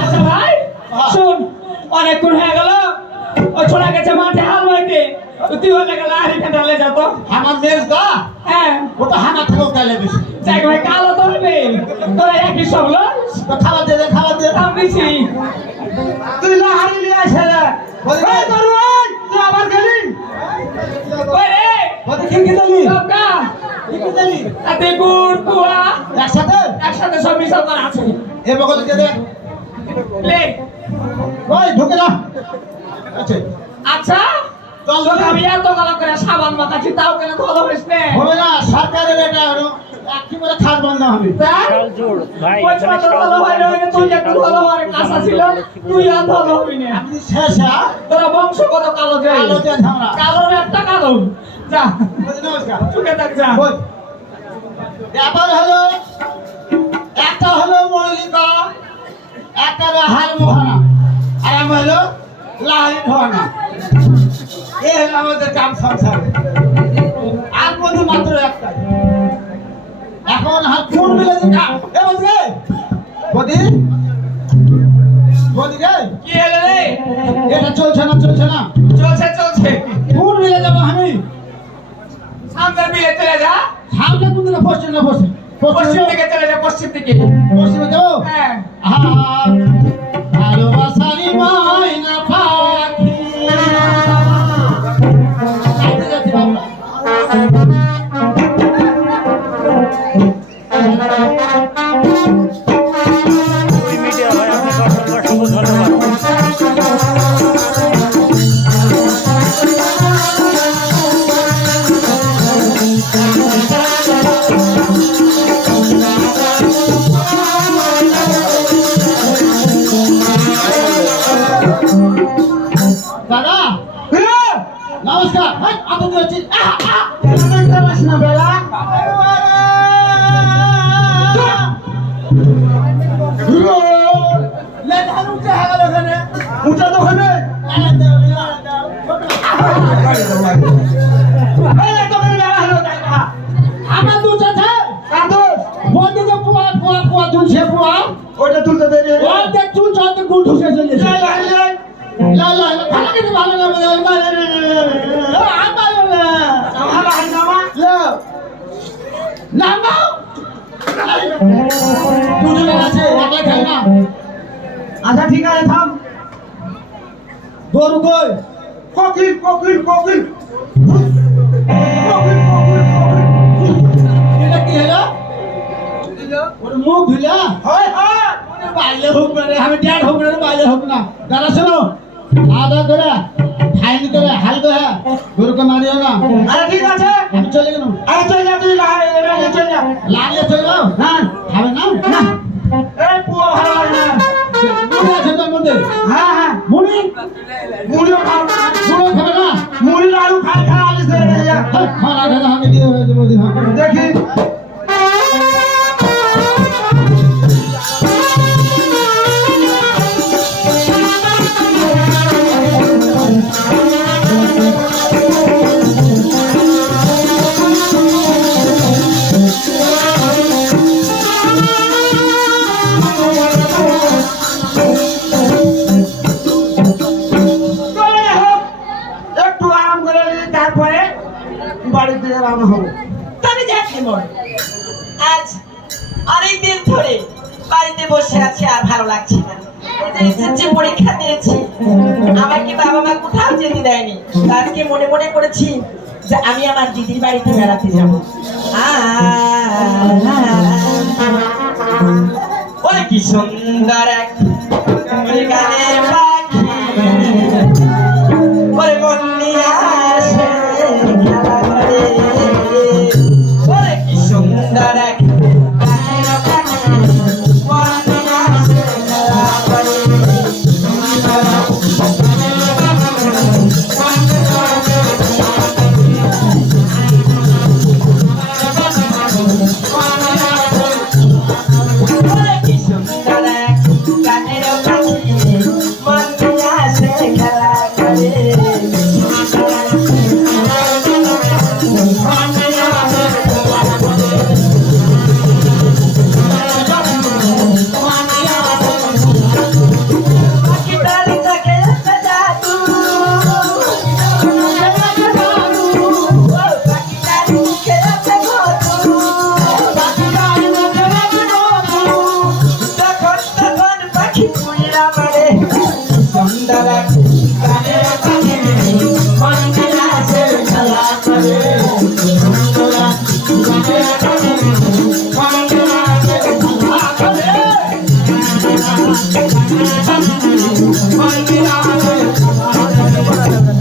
আচ্ছা ভাই শুন অনেকক্ষণ হয়ে গেল ওই ছোড়া গেছে মাঠে হাল বাইতে তুই হলে গেল আর এখানে ঢালে যা তো আমার মেজ দা হ্যাঁ ওটা হানা থেকেও কালে বেশি যাই ভাই কালো ধরবে তোরা একই সব লস তো খাবার দে খাবার দে দাম দিছি তুই না হারিয়ে আসে রে ওই গরু ওই তুই আবার গেলি ওই রে ওতে কি কি দিলি ডমকা কি কি দিলি এতে গুড় কুয়া একসাথে একসাথে সব মিশাল করা আছে এ বগলে দে দে লে ওই ঢুকে যা আচ্ছা আচ্ছা চল তোকে আমি এত গলা করে সাবান মাখাচ্ছি তাও কেন ভালো হইস না হবে না সরকারের এটা হলো একেবারে খাট বন্ধ হবে ওই ছোট তো ভালো হয় না তুই একটু ভালো হয় কাঁচা ছিল তুই আর ভালো হবি না আপনি শেষ হ্যাঁ তোরা বংশগত কালো যাই আলো দেন আমরা কালো একটা কালো যা নমস্কার চুকে থাক যা ওই ব্যাপার হলো একটা হলো মল্লিকা একটা হলো হালমোহনা আর আমি হলো লাহিন ধোয়ানা এ হলো আমাদের কাম সংসার আর বন্ধু মাত্র একটা এখন হাত কোন মিলে দেখা এ বন্ধু বদি বদি রে কি হলো রে এটা চলছে না চলছে কোন মিলে যাবো আমি দিকে চলে যা, সামনে কোন দিকে পশ্চিম না পশ্চিম পশ্চিম দিকে চলে যা, পশ্চিম দিকে। পশ্চিমে যাবো হ্যাঁ ভালোবাসারি ময়না পাখি যাইতে যাচ্ছি বাবা। ওই মিডিয়া ভাই আপনাকে অসংখ্য অসংখ্য ধন্যবাদ। দাদা নমস্কার। হাই, আতঙ্ক হচ্ছে। না বেলা উঠা তো হবে আমার দু চাচা বদিকে পুয়া পুয়া পুয়া ঝুলছে পুয়া ওইটা তুলতে দেরি হয়ে ওর দেখ চুল চলতে গুল ঢুকে চলে গেছে। লা লা লা, ভালো কিন্তু ভালো না আমার নামাও দুজনে আছে একলা খাই না। আচ্ছা ঠিক আছে থাম গরু কই কোকিল কোকিল কোকিল এটা কি হলো ওর মুখ ধুলা হয় হয় বাইরে হোক না রে, আমি ড্যাড হোক না রে, বাইরে হোক না। দাদা শোনো আদা করে ফাইন করে হালকা হ্যাঁ গরুকে মারিও না। আরে ঠিক আছে আমি চলে গেলাম। আরে চল যা তুই চল যা লাগিয়ে চলে যাও। হ্যাঁ খাবে না না এই পুয়া ভালো লাগে না মুড়ি আছে তোর মধ্যে হ্যাঁ হ্যাঁ মুড়ি মুড়িও খাও মুড়ো খাবে না। মুড়ি লাড়ু খাই খাই আলিস ধরে নিয়ে যা খানা খানা আমি দিয়ে হয়ে যাবো দিন দেখি চলে হোক, একটু আরাম করে নিই, তারপরে বাড়ির দিকে রওনা হবো তবে যাচ্ছি মন আজ অনেকদিন ধরে বাড়িতে বসে আছি আর ভালো লাগছে না। এই যে এসএসসি পরীক্ষা দিয়েছি, আমাকে বাবা মা কোথাও যেতে দেয়নি। আজকে মনে মনে করেছি যে আমি আমার দিদির বাড়িতে বেড়াতে যাব। ওরে কি সুন্দর এক ওরে গানের পাখি, ওরে মন নিয়ে আসে খেলা করে। ওরে কি সুন্দর এক গানের পাখি, মন নিয়ে আসে খেলা করে। ওরে কি সুন্দর এক গানের পাখি, মন নিয়ে আসে খেলা করে। পাখিটার চোখে একটা জাদু, পাখিটার মুখে একটা মধু, তখন তখন পাখি উড়িয়া মারে। সুন্দর এক গানের পাখি, মন নিয়ে আসে খেলা করে। সুন্দর এক গানের পাখি, মন নিয়ে আসে খেলা করে।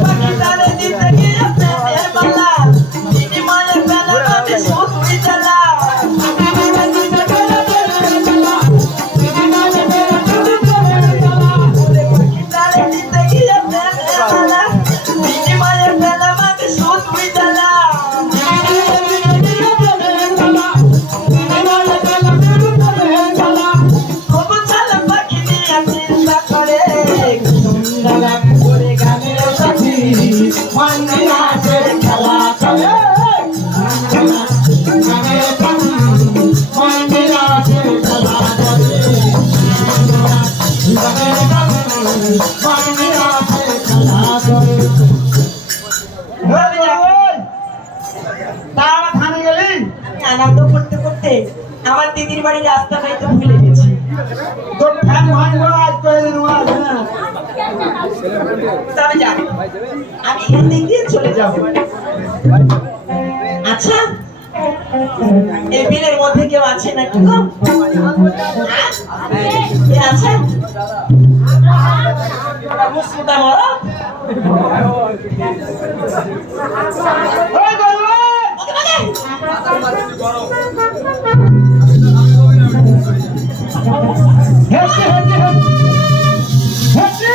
পাখিটারে দিতে গিয়ে প্রেমের মালা, দিদি মায়ের বেলা আমি শুধুই জ্বালা। পাখিটারে দিতে গিয়ে প্রেমের মালা, দিদি মায়ের বেলা আমি শুধুই জ্বালা। তবু ছাড়া পাখি নিয়ে চিন্তা করে। সুন্দর এক করে দিদির বাড়ির রাস্তাটাই তো ভুলে গেছি। তোর ফ্যান ভাঙবো আজ করে দিন হ্যাঁ তবে যাক, আমি এদিক দিয়ে চলে যাব। আচ্ছা, এই বিলের মধ্যে কেউ আছে নাকি গো? হ্যাঁ? কে আছে? মুসলিমা মরদ? ওই গরু ওকে বলে। হেঁটে হেঁটে হেঁটে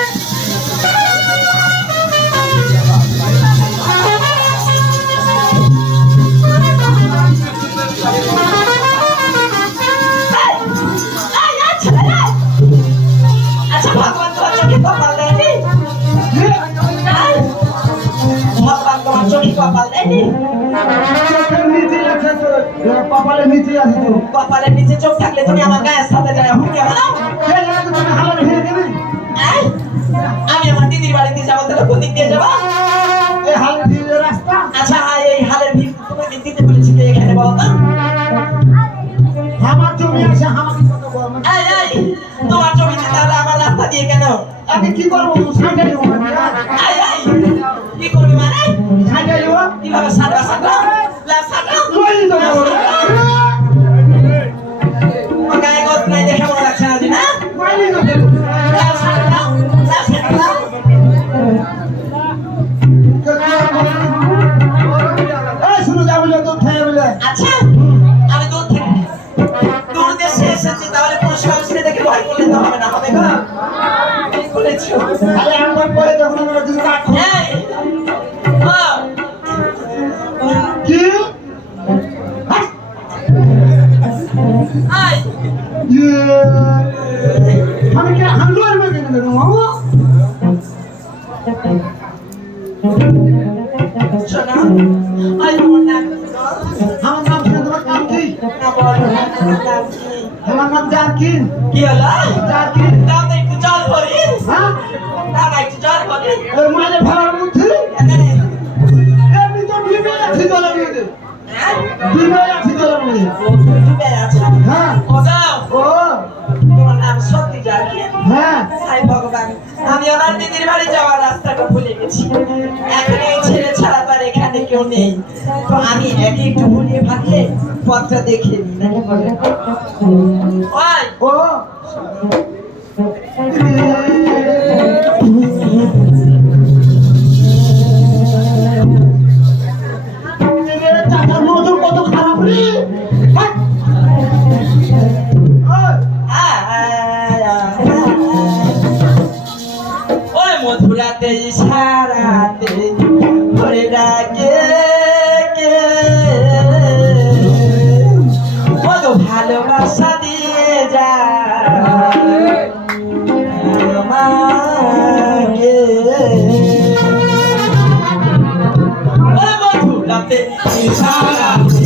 আচ্ছা, ভগবান তোমার চোখে কপাল দেয়নি? ভগবান তোমার চোখে কপাল দেয়নি? চোখের নিচে আছে তো কপালের নিচে আছে তো কপালের নিচে চোখ থাকলে তুমি আমার গায়ের সাথে যায় হুমকে বানাও। কে জানে তো তুমি হালার ভেঙে দেবে আমি আমার দিদির বাড়িতে যাবো, তাহলে কোন দিক দিয়ে যাবো? এই হালের ভিড়ের রাস্তা আচ্ছা, এই হালের ভিড় তুমি দিতে বলেছিলে এখানে বলো তো? আমার জমি আছে আমাকে কত বড় মানে তোমার জমিতে তাহলে আমার রাস্তা দিয়ে কেন? আমি কি করবো সাইডে দেবো কি করবে মানে? সাইডে দেবো কিভাবে সাদা সাদা লাভ সাদা লই তো গায়ে গোছ নাই দেখে মনে লাগছে না যে না মাইলি তো দেবো লাভ সাদা লাভ সাদা। এই শুনো যাবো যত খেয়ে বলে আচ্ছা, আমি দূর দেশে এসেছি, তাহলে পুরুষ মানুষকে দেখে ভয় করলে তো হবে না, হবে গো? ঠিক বলেছো। আরে একবার পরে যখন আমরা দুই কাট এই, ও, কি এই, আমি কি হামলো আর মে কেন দেবো মামু শোনো, এই তোমার নাম কি গো? আমার নাম শুনে তোমার নাম কি না বলো, তোমার নাম কি? আমার নাম জাকির কি হলো? জাকির দাও তো একটু জল ভরি। হ্যাঁ দাও না একটু জল ভরি। এই মাঝে ভাড়ার মধ্যে এখানে, এমনি তো ডুবে আছি জলের মধ্যে হ্যাঁ? ডুবে আছি জলের মধ্যে ও, তুমি ডুবে আছো। হ্যাঁ ও দাও, ও তোমার নাম সত্যি জাকির। হ্যাঁ হাই ভগবান, আমি আমার দিদির বাড়ি যাওয়ার রাস্তাটা ভুলে গেছি। এখন এই ছেলে ছাড়া তো আর এখানে কেউ নেই, তো আমি একে একটু ভুলিয়ে ভাবলে পথটা দেখে নিই নাকি বলে? ওই, ও চাচার নজর কত খারাপ রে ওই মধুরাতে ইশারাতে ধরে ডাকে কে কত ভালোবাসা দিয়ে যায় আমাকে। ওই মধুরাতে ইশারাতে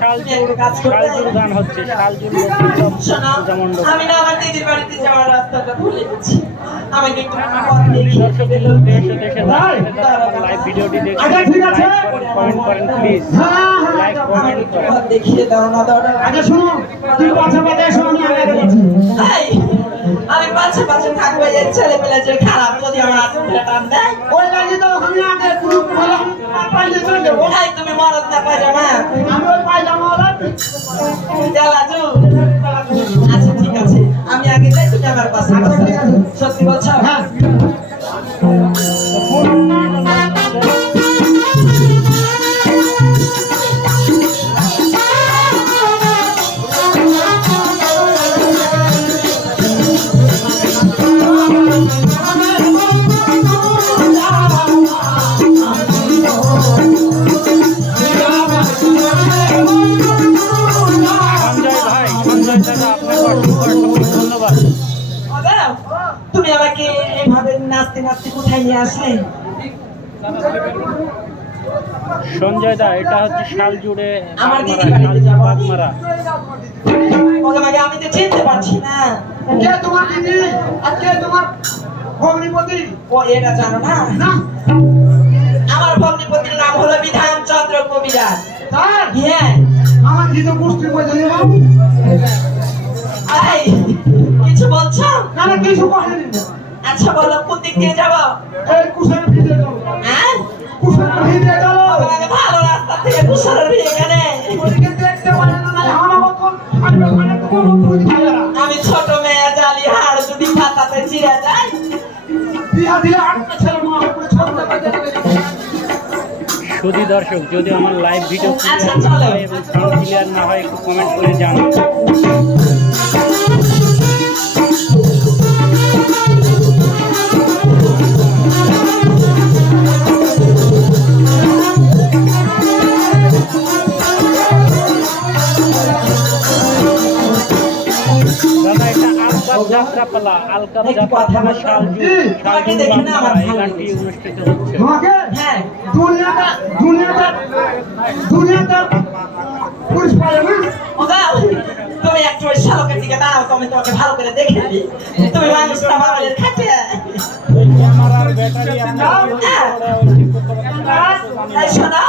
শালজুর গান হচ্ছে, শালজুর শোনো, পূজা মণ্ডপ। আমি না আমার দিদির বাড়িতে যাওয়ার রাস্তাটা ভুলে গেছি। আমাকে একটু পথ দেখিয়ে দিলো। দেশ ও দেশের বাইরে থেকে যারা আমার লাইভ ভিডিওটি দেখছেন, আচ্ছা, ঠিক আছে। কমেন্ট করেন প্লিজ, হ্যাঁ, হ্যাঁ, লাইক আমাকে কমেন্ট একটু করেন। পথ দেখিয়ে দাও না দাও না। আগে শুনো, তুই পাশে পাশে এসো, আমি আগে বলছি। এই, আমি পাশে পাশে থাকবো, এই ছেলে পেলে যে খারাপ যদি আমার আসতে টান দেয়। ওই লাগি তো আমি আগে পুরো বলে পাইলে চলে যাবো। এই, তুমি মরদ না পায়জামা আমি ওই পায়জামা ওলা দেলাজু। আচ্ছা ঠিক আছে, আমি আগে যাই, তুমি আমার পাশে আচ্ছা, বসো। ঠিক আছে। সত্যি বলছো? হ্যাঁ। সঞ্জয় ভাই, সঞ্জয় দাদা, আপনাকে অসংখ্য ধন্যবাদ। ও দাও, তুমি আমাকে এভাবে নাচতে নাচতে কোথায় নিয়ে আসলে? সঞ্জয় দা, এটা হচ্ছে শালজুড়ে আমার বাগমারা, দিদির বাড়িতে শালজুড় যাবো আমি। বাগমারা। তোমাকে আমি তো চিনতে পারছি না। কে তোমার দিদি আর কে তোমার ভগ্নিপতি? ও এটা জানো না? না, আমার ভগ্নিপতির নাম হলো বিধান চন্দ্র কবিরাজ। তার হ্যাঁ। আমার দিদি গোষ্ঠীর মধ্যে নেব। এই, কিছু বলছো? না না, কিছু কহেনি। আচ্ছা বলো, কোন দিক দিয়ে যাবো? এই কুশার ভিড়ে চলো, হ্যাঁ? কুশার ভিড়ে চলো। তোমাকে ভালো রাস্তা থেকে কুশলের ভিড়ে এখানে। ওদিকে দেখতে পারে না, নাহলে আমার মতন থাকবে ওখানে, কোনো বুঝি পাবে না। আমি ছোট মেয়ে জালি হাড় যদি পাতাতে চিরা যায়। বিয়া দিলে আটটা ছেলে মা করে ছোট বাচ্চা দেবে। সুধী দর্শক, যদি আমার লাইভ ভিডিও আচ্ছা, ক্লিয়ার না চলো। হয় এবং সাউন্ড ক্লিয়ার না হয়, একটু কমেন্ট করে জানান। দাদা, এটা আলকাপ যাত্রাপালা, আলকাপ একটু কথা যাত্রাপালা বলবো? শালজুড়, তোমাকে শালজুড় দেখে না আমার বাগমারা, এই ভালো গানটি লেগেছে। অনুষ্ঠিত হচ্ছে। তোমাকে হ্যাঁ। দুনিয়াটা পুলিশ পায় না। ও দাও, তুমি একটু ওই শালকের দিকে দাও, আমি তোমাকে ভালো করে দেখে নিই। তুমি মানুষটা ভালো খাচ্ছে। ওই ক্যামেরার ব্যাটারি আপনার হ্যাঁ। ঠিক করতে পারছেন না, এই শোনো,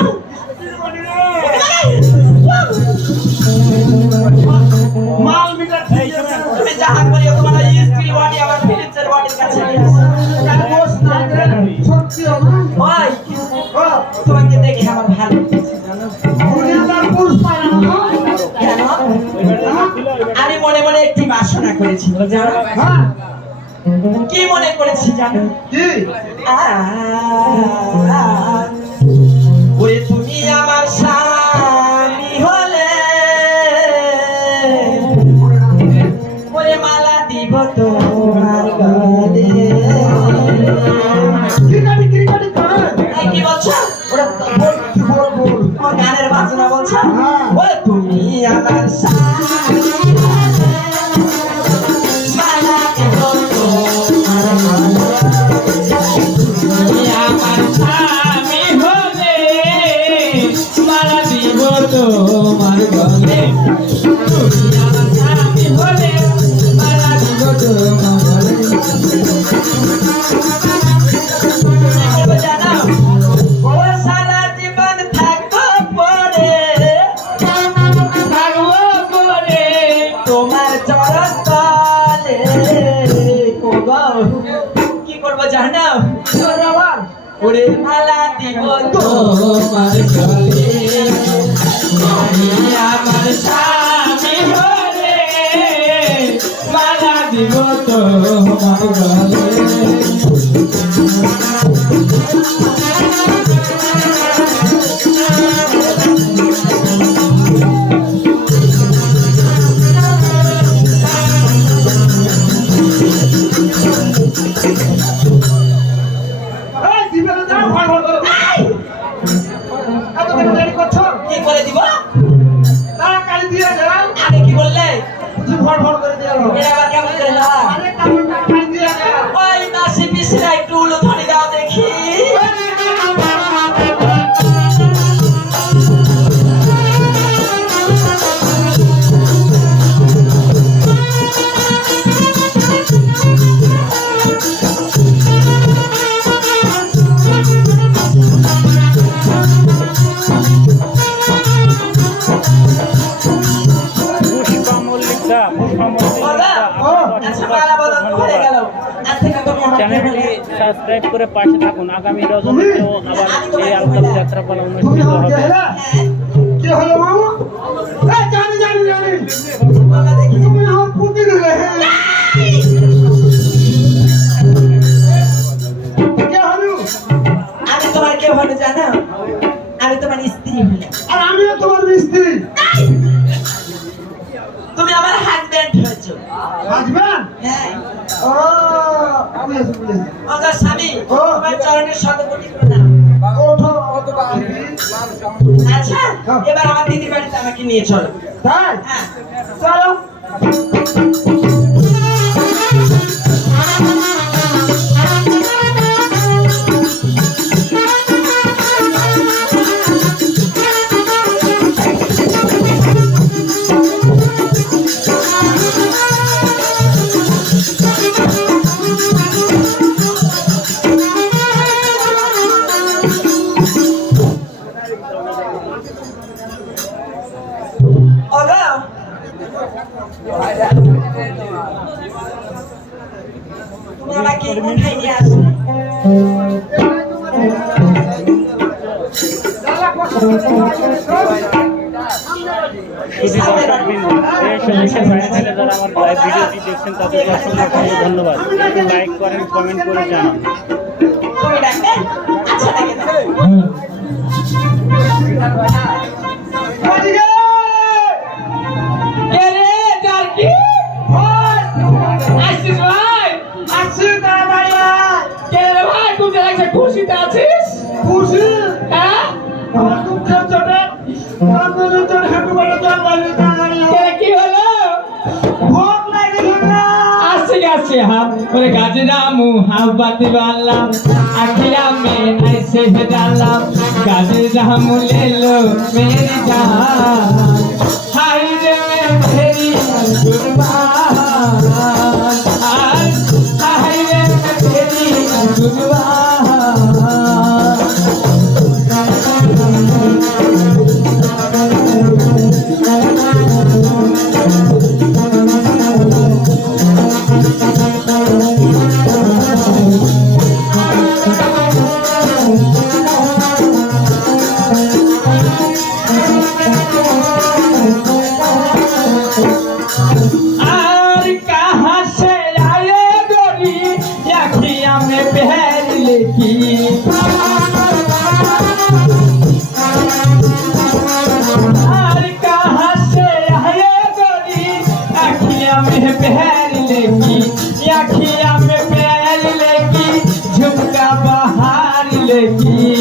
মাল মিটার এই শোনেন, তুমি যাহা করিও তোমার এই স্ত্রী বডি আমার ফিলিপসের বডির কাছে নিয়ে আসো। কেন দোষ না করে সত্যি হবে। ওই, ও, তোমাকে দেখে আমার ভালো লেগেছে, জানো? দুনিয়াটার পুলিশ পায় না না? কেন? আমি মনে মনে একটি বাসনা করেছি, জানো? হ্যাঁ, কি মনে করেছি জানো? কি? ওরে তুমি আমার স্বামী হলে, ওরে মালা দিব তোমার গলে। ক্রিকেট করে। এই কি বলছো? ওরা বল, কি বল, বল। ও গানের বাজনা বলছো? হ্যাঁ। ওরে তুমি আমার স্বামী হলে, মালা দিব তোমার গলে। তুমি আমার স্বামী হলে, মালা দিব তোমার গলে। তুমি আমার স্বামী হলে, মালা দিব তোমার গলে। কি করবো জানো? ও সারা জীবন থাকবো পরে, তোমার চরণ তলে। ও গো, কি করবো জানো? ওরে মালা দিব তোমার গলে। তুমি আমার স্বামী হলে, মালা দিব তোমার গলে। এই, দিবে না, যা, ভয় ভয় করে। এত কেন দেরি করছো? কি করে দিব? তাড়াতাড়ি দিয়ে দাও। আগে কি বললে? বুঝি ভয় ভয় করে দিয়ে দাও। এটা আবার কেমন করে দেওয়া? আরে তাড়াতাড়ি দিয়ে দাও। ওই নাসি পিসিরা একটু উলুধ্বনি দাও দেখি। সাবস্ক্রাইব করে পাশে থাকুন। আগামী রজনীতেও আবার এই আলতাপ যাত্রাপালা তুমি অনুষ্ঠিত আমার হবে। চেহারা হ্যাঁ কি হলো মামা জানি জানি জানি বলো দেখি তুমি আমার পুঁতি দিলে কে হলো আমি তোমার কেউ হলো জানো আমি তোমার স্ত্রী হলাম আর আমিও তোমার মিস্ত্রি তুমি আমার হাজবেন্ড হয়েছো হাজবেন্ড হ্যাঁ ও বুঝেছি বুঝেছি অগর স্বামী ও। তোমার চরণের শতকোটি প্রণাম ওঠো আচ্ছা এবার আমার দিদির বাড়িতে আমাকে নিয়ে চলো তাই হ্যাঁ চলো ওগো তুমি আমাকে কোথায় নিয়ে আসলে শুধু দর্শকবৃন্দ, দেশ ও দেশের বাইরে থেকে যারা আমার লাইভ ভিডিওটি দেখছেন তাদেরকে অসংখ্য ধন্যবাদ। একটু লাইক করেন, কমেন্ট করে জানান। তুমি ডাকবে আচ্ছা ডাকে দাও। ওদিকে কে রে জারকি আসছিস ভাই আসছি তাড়াতাড়ি আয়। কে রে ভাই তুই যে লাগছে খুশিতে আছিস খুশি হ্যাঁ আমার দুঃখের চোটে আপনাদের তোর হাঁটু বাড়ি জল বাড়ি তাড়াতাড়ি কে আয়। রে, কি হলো ভোগ লাগিয়ে না আসছে আসছে হাত করে গাজরা মুহাব্বতি বালাম আখিয়া মে ऐसे डालम गाजरा मुले लो मेरी जान हाय रे मेरी कुर्बान हाय रे मेरी कुर्बान और कहाँ से आए गोरी अखियाँ में पहन लेगी और कहाँ से आए गोरी अखियाँ में पहन लेगी अखियाँ में पहन लेगी झुमका बाहर लेगी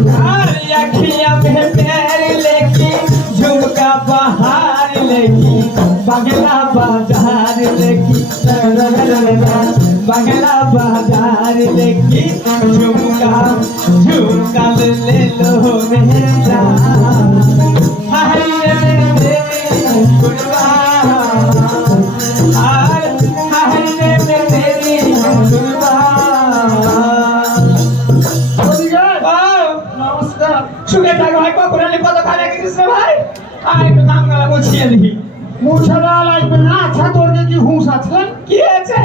अखियाँ में पैर लेगी झुमका बाहर लेगी बंगला बाजार लेगी बंगला बाजार लेगी झुमका झुमका ले लो मेरे जान हाय रे मेरी कुर्बान हाय रे मेरी कुर्बान ওদিকে বাউ নমস্কার সুখে থাকো ভাই কখন আলি কত খাবে গেছিস রে ভাই আর একটু দাম গালা মুছিয়ে দিবি মুছাদা লাগবে না আচ্ছা তোর কি হুঁশ আছে কি আছে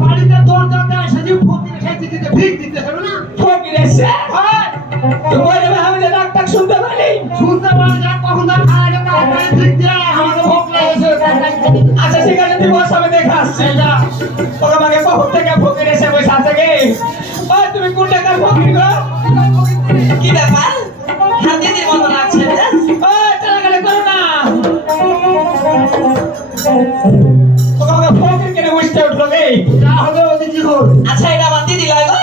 বাড়িতে দরজাতে এসে যে ফকির খেতে দিতে ভিক দিতে হবে না ফকির এসে তো বলে দেবে আমি যে ডাক্তার শুনতে পারি শুনতে পারি যা কখন না খাওয়া যেতে তাড়াতাড়ি ভিক দিয়ে আমাদের ভোগ লাগেছে আচ্ছা ঠিক আছে তুই বস আমি দেখে আসছি যা তোকে আমাকে কখন থেকে ফকির এসে বসে আছে গে ওই তুমি কোন টাকার ফকির গো কি ব্যাপার হ্যাঁ দিদির মতো লাগছে বেশ। ওই টাকালে করো না তোকে আমাকে ফকির কেন বুঝতে উঠলো গে যা হবে ওদিকে কর আচ্ছা এটা আমার দিদি লয় গো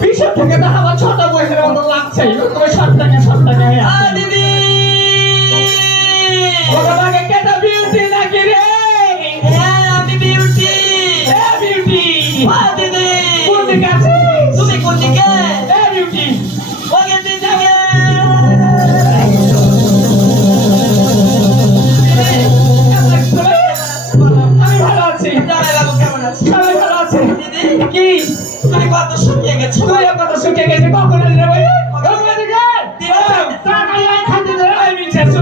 পিছন থেকে তো আমার ছোট বয়সের মতো লাগছে তুমি সব টাকা হয়ে আ আছে দিদি তোমাকে কেটা বিউটি নাকি রে হ্যাঁ আমি বিউটি এ বিউটি আ দিদি কোন দিকে আছিস তুমি কোন দিকে এ বিউটি ওকে দিদি আমি ভালো আছি জামাই বাবু কেমন আছে সবাই ভালো আছে দিদি কি তুমি কত শুকিয়ে গেছো তুই কত সুখে গেছে কখন রে ভাই তাড়াতাড়ি আয় খাতে দে আমি মিছে আছে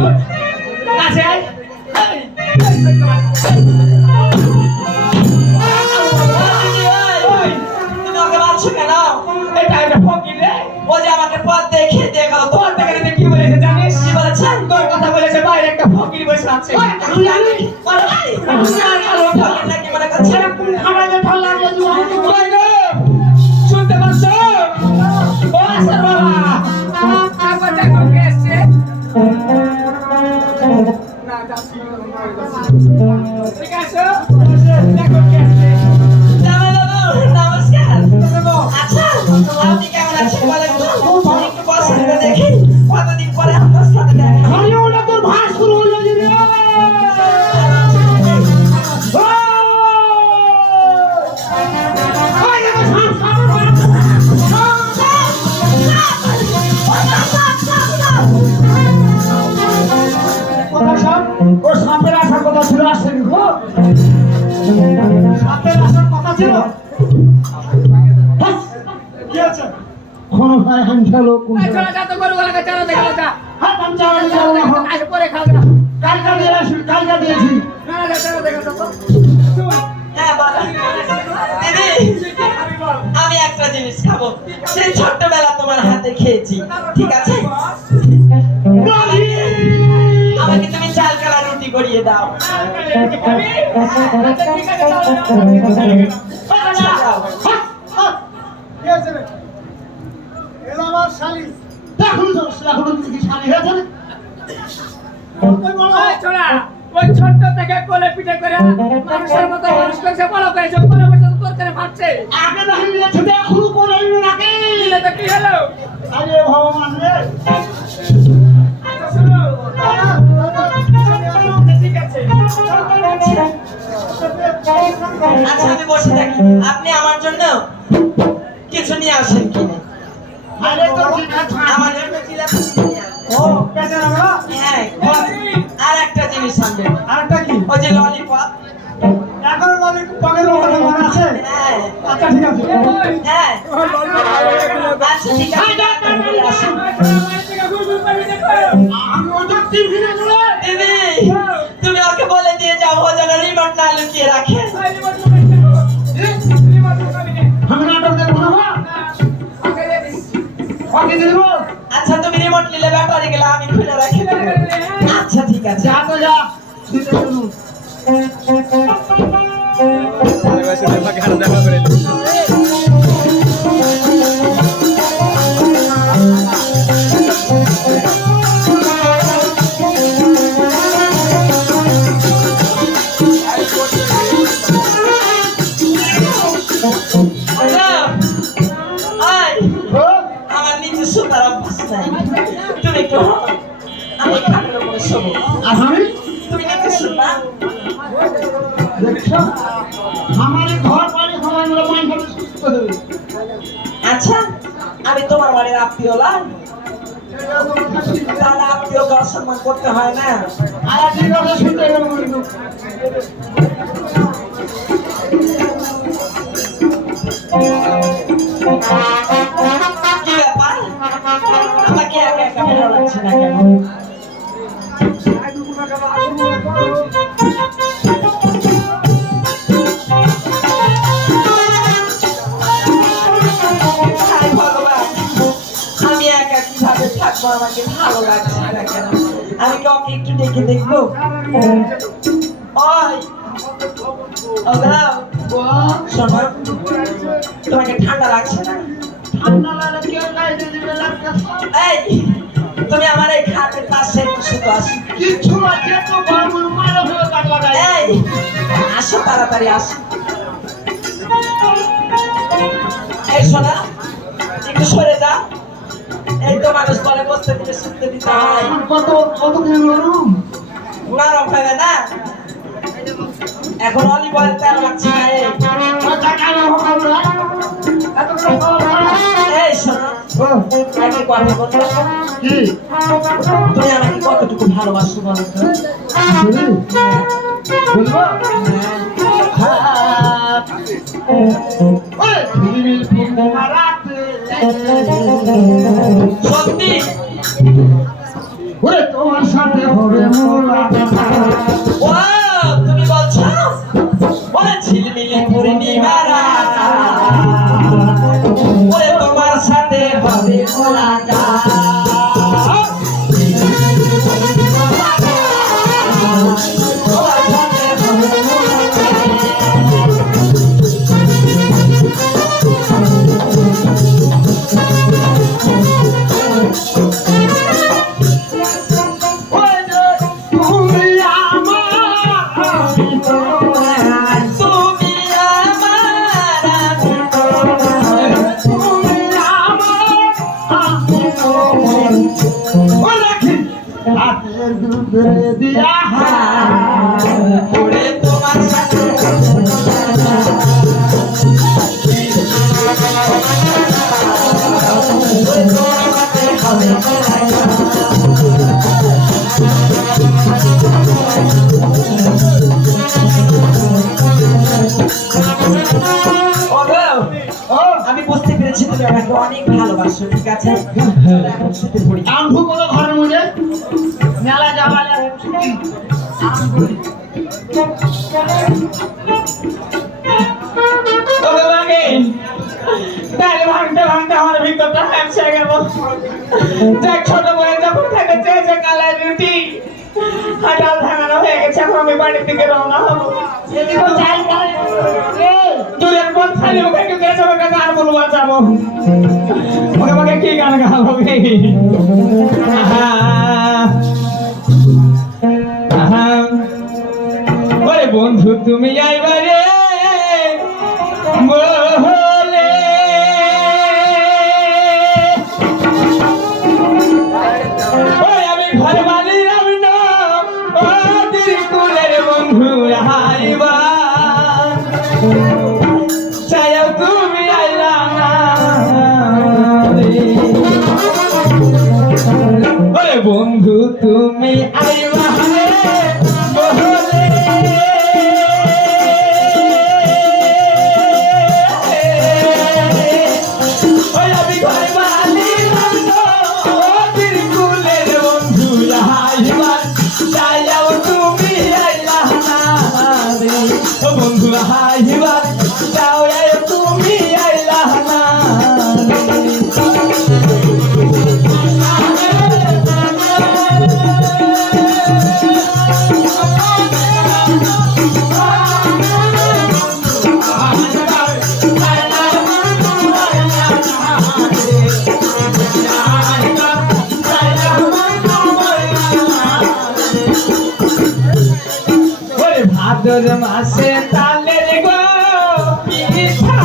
ফকির রে ও যে আমাকে পথ দেখিয়ে দিয়ে গেল তোর থেকে যদি কি বলেছে জানিস কি বলেছে? তোর কথা বলেছে বাইরে একটা ফকির বসে আছে আমি জানি বলো ভাই ফকির নাকি মনে করছে আমার যে ভালো লাগলো তুমি কই গো? শুনতে পাচ্ছ ও আসার বাবা আবার দেখো কে এসছে না যাচ্ছি ঠিক আছে দেখো কে এসছে জামাইবাবু নমস্কার আচ্ছা আপনি কেমন আছেন বলেন তো একটু বসেন তো দেখি কতদিন পরে আপনার সাথে দেখা হলো। আমি ওটা তোর ভাস শুরু হলো যে রে কোথায় সাপ? ও সাপের আসার কথা ছিল আসেনি গো সাপের আসার কথা ছিল। কি আছে? কোন ভাই হান্ডালো কোন চলো যা তো গরু গলাকে চলো দেখো যা হাত আমি চালাতে যাবো না এখন। আজ পরে খাও যা কালকা দিয়ে আসি কালকা দিয়েছি না না চলো দেখো তো হ্যাঁ বলো দিদি আমি একটা জিনিস খাবো সেই ছোট্টবেলা তোমার হাতে খেয়েছি ঠিক আছে আমাকে তুমি চাল কালা রুটি করিয়ে দাও আচ্ছা ঠিক আছে চলো আচ্ছা, দাও। কি আছে রে? এলা আমার শালি। এখন তুমি কি শাড়ি হয়েছে না? কতই বড়? ওই ছোড়া ওই ছোট্ট থেকে কোলে পিঠে করে মানুষের মতো মানুষ করছে বড় করেছে কোলে বসে তোর করে ফাটছে আগে দেখে নিয়েছে এখনো করে নাকি দিলে তো কি হলো আরে ভগবান রে আচ্ছা শুনো ঠিক আছে আচ্ছা আমি বসে থাকি আপনি আমার জন্য কিছু নিয়ে আসেন কিনে আরে তো ঠিক আছে আমার জন্য জিলাপি নিয়ে আসেন। ও, পেটের আমরা? হ্যাঁ আর একটা জিনিস আনবেন আরেকটা কি? ওই যে ললিপপ এখনো ললিপপের কথা মনে আছে? হ্যাঁ আচ্ছা ঠিক আছে। হ্যাঁ আচ্ছা ঠিক আছে আসুন। আমি ওটা টিফিনে বলে দিদি তুমি ওকে বলে দিয়ে যাও ও যেন রিমোট না লুকিয়ে রাখে আমি নাটক দেখবো না ওকে দিব আচ্ছা তুমি রিমোট নিলে ব্যাপারে গেলে আমি খুলে রাখি আচ্ছা ঠিক আছে যা তো যা দিতে শুনুন আয় আমার নিচে সুতার অভ্যাস নাই তুমি একটু হও। আমি খাটের উপরে শোবো আর আমি তুমি নিচে শুনবা দেখছো আমার এই ঘর বাড়ি সবাই মিলে মাইন করে সুস্থ হবে আচ্ছা আমি তোমার বাড়ির আত্মীয় লাল তাহলে আত্মীয় করার সম্মান করতে হয় না আর ঠিক আছে শুনতে গেলাম কিন্তু কি ব্যাপার আমাকে একা একা ভালো লাগছে না কেন হায় ভগবান, আমি একা কিভাবে থাকবো আমাকে ভালো লাগছে না কেন আমি কি ওকে একটু ডেকে দেখবো ওই ও দাও শোনো তোমাকে ঠান্ডা লাগছে না ঠান্ডা লাগলে কেউ গাইতে দিবে লাগছে এই তুমি আমার এই খাটের পাশে একটু শুধু আসো কিছু আছে তো গরম মারা হয়ে কাটলা গায় এই আসো তাড়াতাড়ি আসো এই শোনা একটু সরে যা এই তো মানুষ বলে বসতে দিলে শুনতে দিতে হয় কত কত দিন গরম নরম হবে না এখন অলিভয়ের তেল লাগছে না এই টাকা না হবে না এত করে খাওয়া এই শোনো একটা কথা বলতো কি তুমি আমাকে কতটুকু ভালোবাসো বলো তো বলবো সত্যি ওরে তোমার সাথে হবে ও তুমি বলছো ওরে ঝিলমিলি পূর্ণিমা রাত ওরে তোমার সাথে দুধরে দিয়া ওরে তোমার সাথে আমি বুঝতে পেরেছি তুমি আমাকে অনেক ভালোবাসো, ঠিক আছে? চলো এখন শুতে পড়ি। আম্ভু কোনো ঘরের মধ্যে মেলা যাওয়ালে তবে লাগে তাহলে ভাঙতে ভাঙতে আমার ভিতরটা হ্যাপসে গেল। দেখ ছোট বয়ে যখন থেকে চেয়েছে কালার রুটি হাটাল ভাঙানো হয়ে গেছে, এখন আমি বাড়ির দিকে রওনা হবো। দূরের পথ খালি ওকে একটু গেছে ওর কাছে আর বলবো যাবো ওকে আমাকে কি গান গাবো ওরে বন্ধু তুমি আইবারে বলে ওই আমি ঘর বানিলাম না ও দিকুলের বন্ধু আইবা চাইও তুমি আইলা না ওরে বন্ধু তুমি আইবা রে বলে ওই আমি ঘর বানিলাম না ও দিকুলের বন্ধু আইবা চাইও তুমি আইলা না রে ও বন্ধু আইবা চাও তুমি আইলা না ওরে ভাদর মাসে তালের গো পিঠা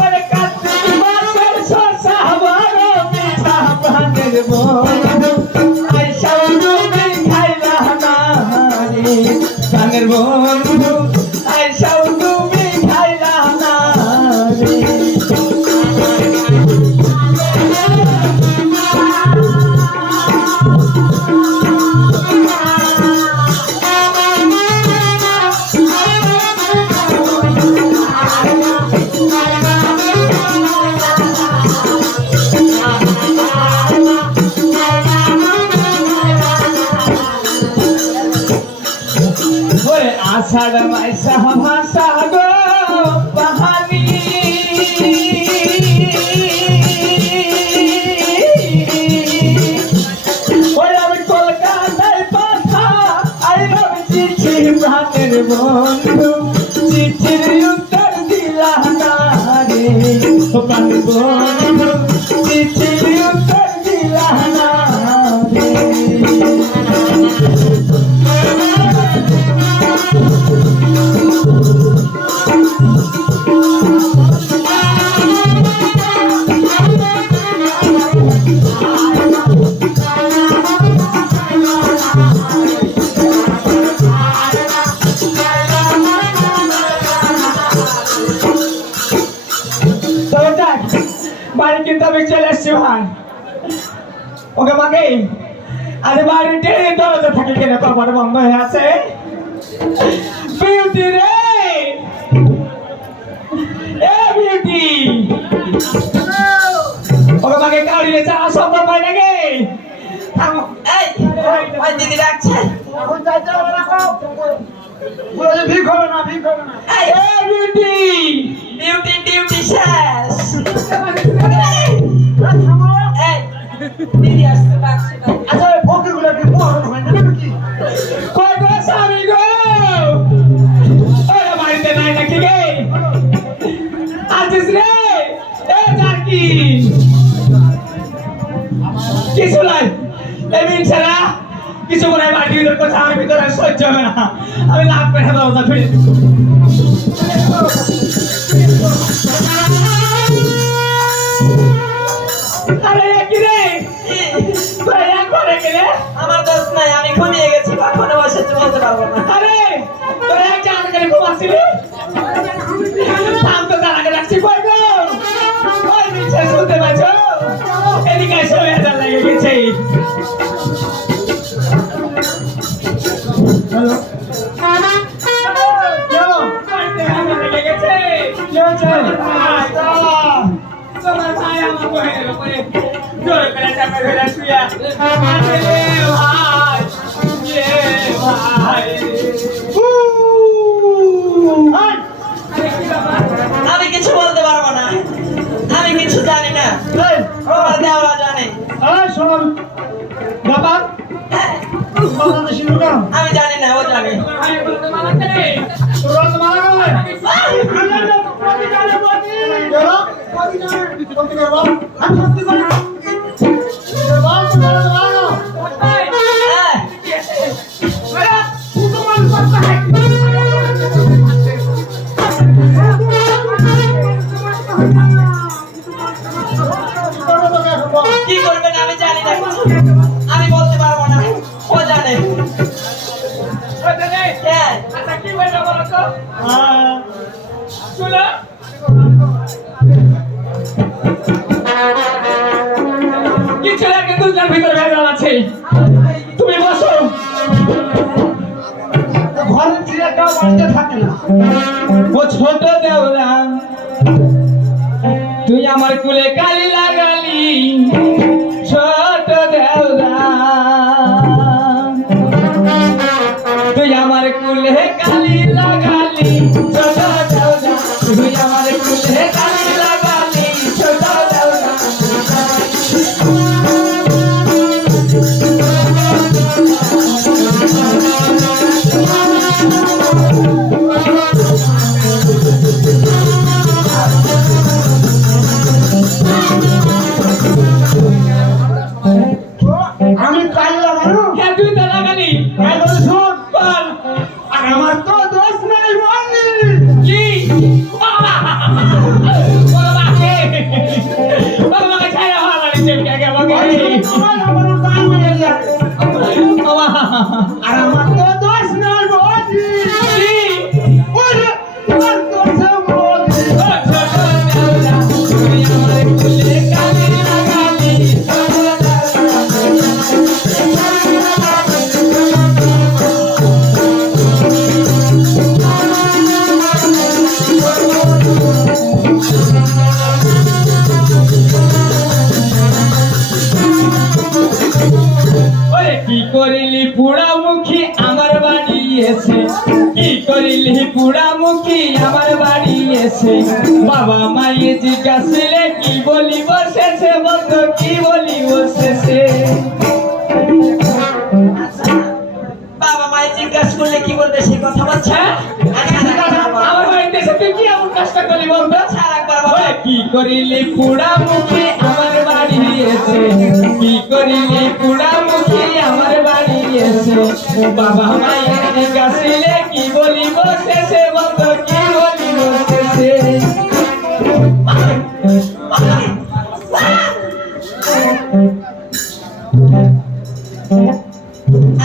ওরে কার্তিক মাসের শসা বড় পিঠা ভাদের বন্ধু আইসাও তুমি খাইলা না রে গানের বন্ধু আইসাও তুমি খাইলা না রে ওরে আষাঢ় মাইসা ভাষা গো পাহাড়ি ওরে আমি কলকাতায় পাঠা আইলাম চিঠি প্রাণের বন্ধু চিঠির উত্তর দিলা না রে ও প্রাণের বন্ধু চিঠির উত্তর দিলা না রে তবে দেখ বাড়ি কিন্তু আমি চলে এসছি ভাই ওকে মাকে আরে বাড়িতে দরজা থাকে কেন কপাট বন্ধ হয়ে আছে বিউটি রে এ বিউটি ওকে মাকে কাউরিয়ে চা সম্ভব হয় নাকি থামো এই ওই দিদি ডাকছে। এখন যাইতে হবে না বলে ভিক হবে না ভিক হবে না এই এ বিউটি ডিউটি ডিউটি শেষ। এই দিদি আসতে পারছে না। আচ্ছা ওই ফকিরগুলো কি মরণ হয় না নাকি কই গো স্বামী গো ওরে বাড়িতে নাই নাকি গে আছিস রে এ জাকি কিছু নাই এমনি ছাড়া কিছু মনে হয় বাড়ির ভিতর কথা আমার ভিতরে আর সহ্য হবে না আমি লাভ পেঠা দরজা খুলে তোরা একবারে গেলে আমার দোষ নাই, আমি ঘুমিয়ে গেছি, কখনো বসেছি বলতে পারবো না। আরে তোরা এক জায়গা করে ঘুমাচ্ছিলি থাম তো দাঁড়াকে রাখছি কই গো ওই নিচে শুনতে পাচ্ছ এদিকে এসে বেজার লেগে গেছে লেগে গেছে কি হয়েছে? তোমার ভাই আমার বইয়ের উপরে জোর করে চাপে ধরে শুয়া ভাই ভাই আরে কি ব্যাপার আমি কিছু বলতে পারবো না, আমি কিছু জানি না, এই, আমার দেওয়া জানে। এই, শোন, ব্যাপার, হ্যাঁ, বাংলাদেশি লোকা, আমি জানি না, ও জানে। তোমার ভাই বলতে মানা করে তোর রাত মারা গেল। কেন? সত্যি করে বল। আমি সত্যি করে বল। বল, তুই বলে তো মারা গেল। ভাই হ্যাঁ, আরে তোমার কথা है কি করবে তোকে এখন বল। কি করবেন আমি জানি না কিছু, আমি বলতে পারবো না, ও জানে। ওইখানে হ্যাঁ, আচ্ছা কি বলবো বলো তো হ্যাঁ, শুনো কিছু লাগে দুটার ভিতরে ভেজাল আছে তুমি বসো তো ঘরের চিড়িয়াটাও বাড়িতে থাকে না। ও ছোট দেওরা তুই আমার কুলে কালি লাগালি ছোট দেওরা তুই আমার কুলে কালি লাগালি ছোট দেওরা তুই আমার কুলে কালি লাগালি ছোট দেওরা তো আমি কাল লাগানো। হ্যাঁ তুই তো লাগালি এই বলে শোন, বল আর আমার তো দোষ নাই বললি। কি বাবা বাবাকে বাবাকে ছায়া হওয়া লাগছে কে বাবাকে আমার দাম মেরে যায়। বাবা আর আমার তো দোষ নাই বললি। কি ওরে, তোর দোষ বললি। ও ছোট দেওরা তুই আমার কুলে কালি লাগালি ছোট ওরে কি করিলি পুড়ামুখী আমার বাড়ি এসে কি করিলি পুড়ামুখী আমার বাড়ি এসে বাবা মায়ে জিজ্ঞাসিলে কি বলি বসেছে বন্ধু কি বলি বসেছে আচ্ছা, বাবা মায়ের জিজ্ঞাসা করলে কি বলবে সেই কথা বলছে? আমার বাড়িতে এসে তুই কি এমন কাজটা করলি বন্ধু আর একবার বাবা, ওরে কি করিলি পুড়ামুখী আমার বাড়ি এসে কি করিলি পুড়ামুখী আমার বাড়ি এসে বাবা মায়ের জিজ্ঞাসিলে কি বলি বসেছে বন্ধু কি বলি বসেছে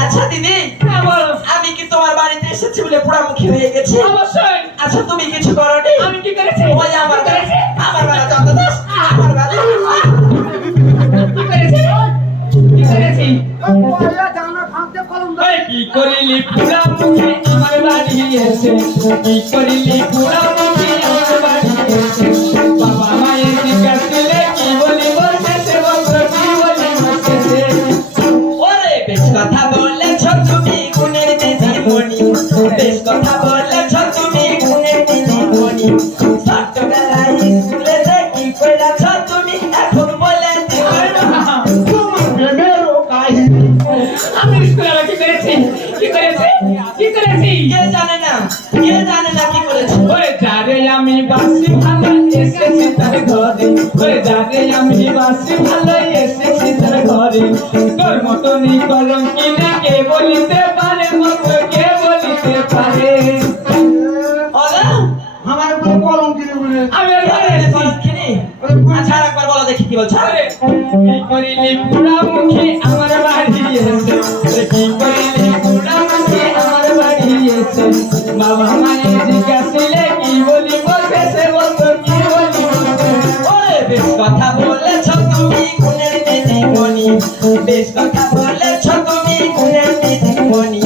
আচ্ছা দিদি, হ্যাঁ, বলো। আমি কি তোমার বাড়িতে এসেছি বলে পোড়ামুখী হয়ে গেছি? অবশ্যই আচ্ছা তুমি কিছু করোনি? আমি কি করেছি ওই আমার বেলা, আমার বেলা যত দোষ, আমার বেলা। কি করেছি কি করেছি ওরে, জানা ফাঁকতে কলম দাও। ওই কি করিলি পুড়ামুখী আমার বাড়ি এসে কি করিলি পুড়ামুখী আমার বাড়ি এসে বাবা মায়ের জিজ্ঞাসিলে কি বলি বসেছে বন্ধু কি বলি বসেছে ওরে বেশ কথা বলেছ তুমি গুণের দিদিমণি, বেশ কথা বলেছ তুমি গুণের দিদিমণি। ছোট্টবেলায় স্কুলে যে কি করেছ তুমি এখন বলে দিবে না। তোমার প্রেমেরও কাহিনী। আমি স্কুলে কি করেছি কি করেছি কি করেছি কে জানে না, কে জানে না কি করেছো? ওরে যারে আমি বাসি ভালো এসেছি তার ঘরে ওরে যারে আমি বাসি ভালো এসেছি তার ঘরে তোর মতনই কলম কিনে কে বলিতে পারে মত কে বলিতে পারে ওরা আমার উপরে কলম কিনে বলে। আমি আর ঘরে ঘরে এসেছি কিনে। আচ্ছা আর একবার বলো দেখি কি বলছো? আরে কি করিলি পুরামুখী আমার বসে বাবা মায়ের জিজ্ঞাসিলে কি বলি বসে সে বলতো কি বলি বসে ওরে বেশ কথা বলেছ তুমি গুণের দিদিমণি বেশ কথা বলেছ তুমি গুণের দিদিমণি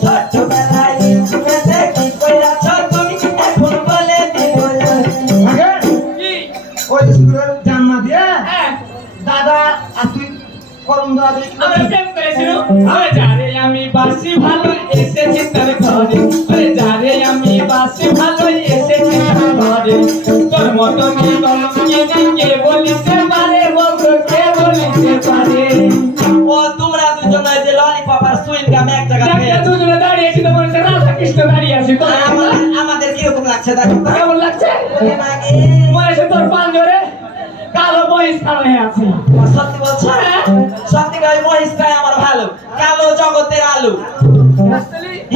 ছোটবেলায় স্কুলেতে কি কইরাছ তুমি এখন বলে দিবনি আগে কি ওই স্কুলের জান্না দিয়ে হ্যাঁ দাদা আর তুই করম দাদা দিয়ে কি আমরা করছিস? প্রেম করেছিল ওরে যারে আমি বাসি ভালো এসেছি তার ঘরে ওরে যারে আমি বাসি ভালো এসেছি তার ঘরে তোর মতো কি কলম কে বলিতে পারে বলতো কে বলিতে পারে ও তোমরা দুজন যে ললিপপ আর সুইং গাম এক জায়গায় একটা পেয়েছো। দুজনে দাঁড়িয়ে ছিল মনে হচ্ছে রাধা কৃষ্ণ দাঁড়িয়ে আছে তো আমাদের কিরকম লাগছে দেখো তো। কেমন লাগছে ওরে মাগে, মনে হচ্ছে তোর পান ধরে কালো মহিষ কালো হয়ে আছে সত্যি বলছো সত্যি ভাই মহিষটাই আমার ভালো কালো জগতের আলু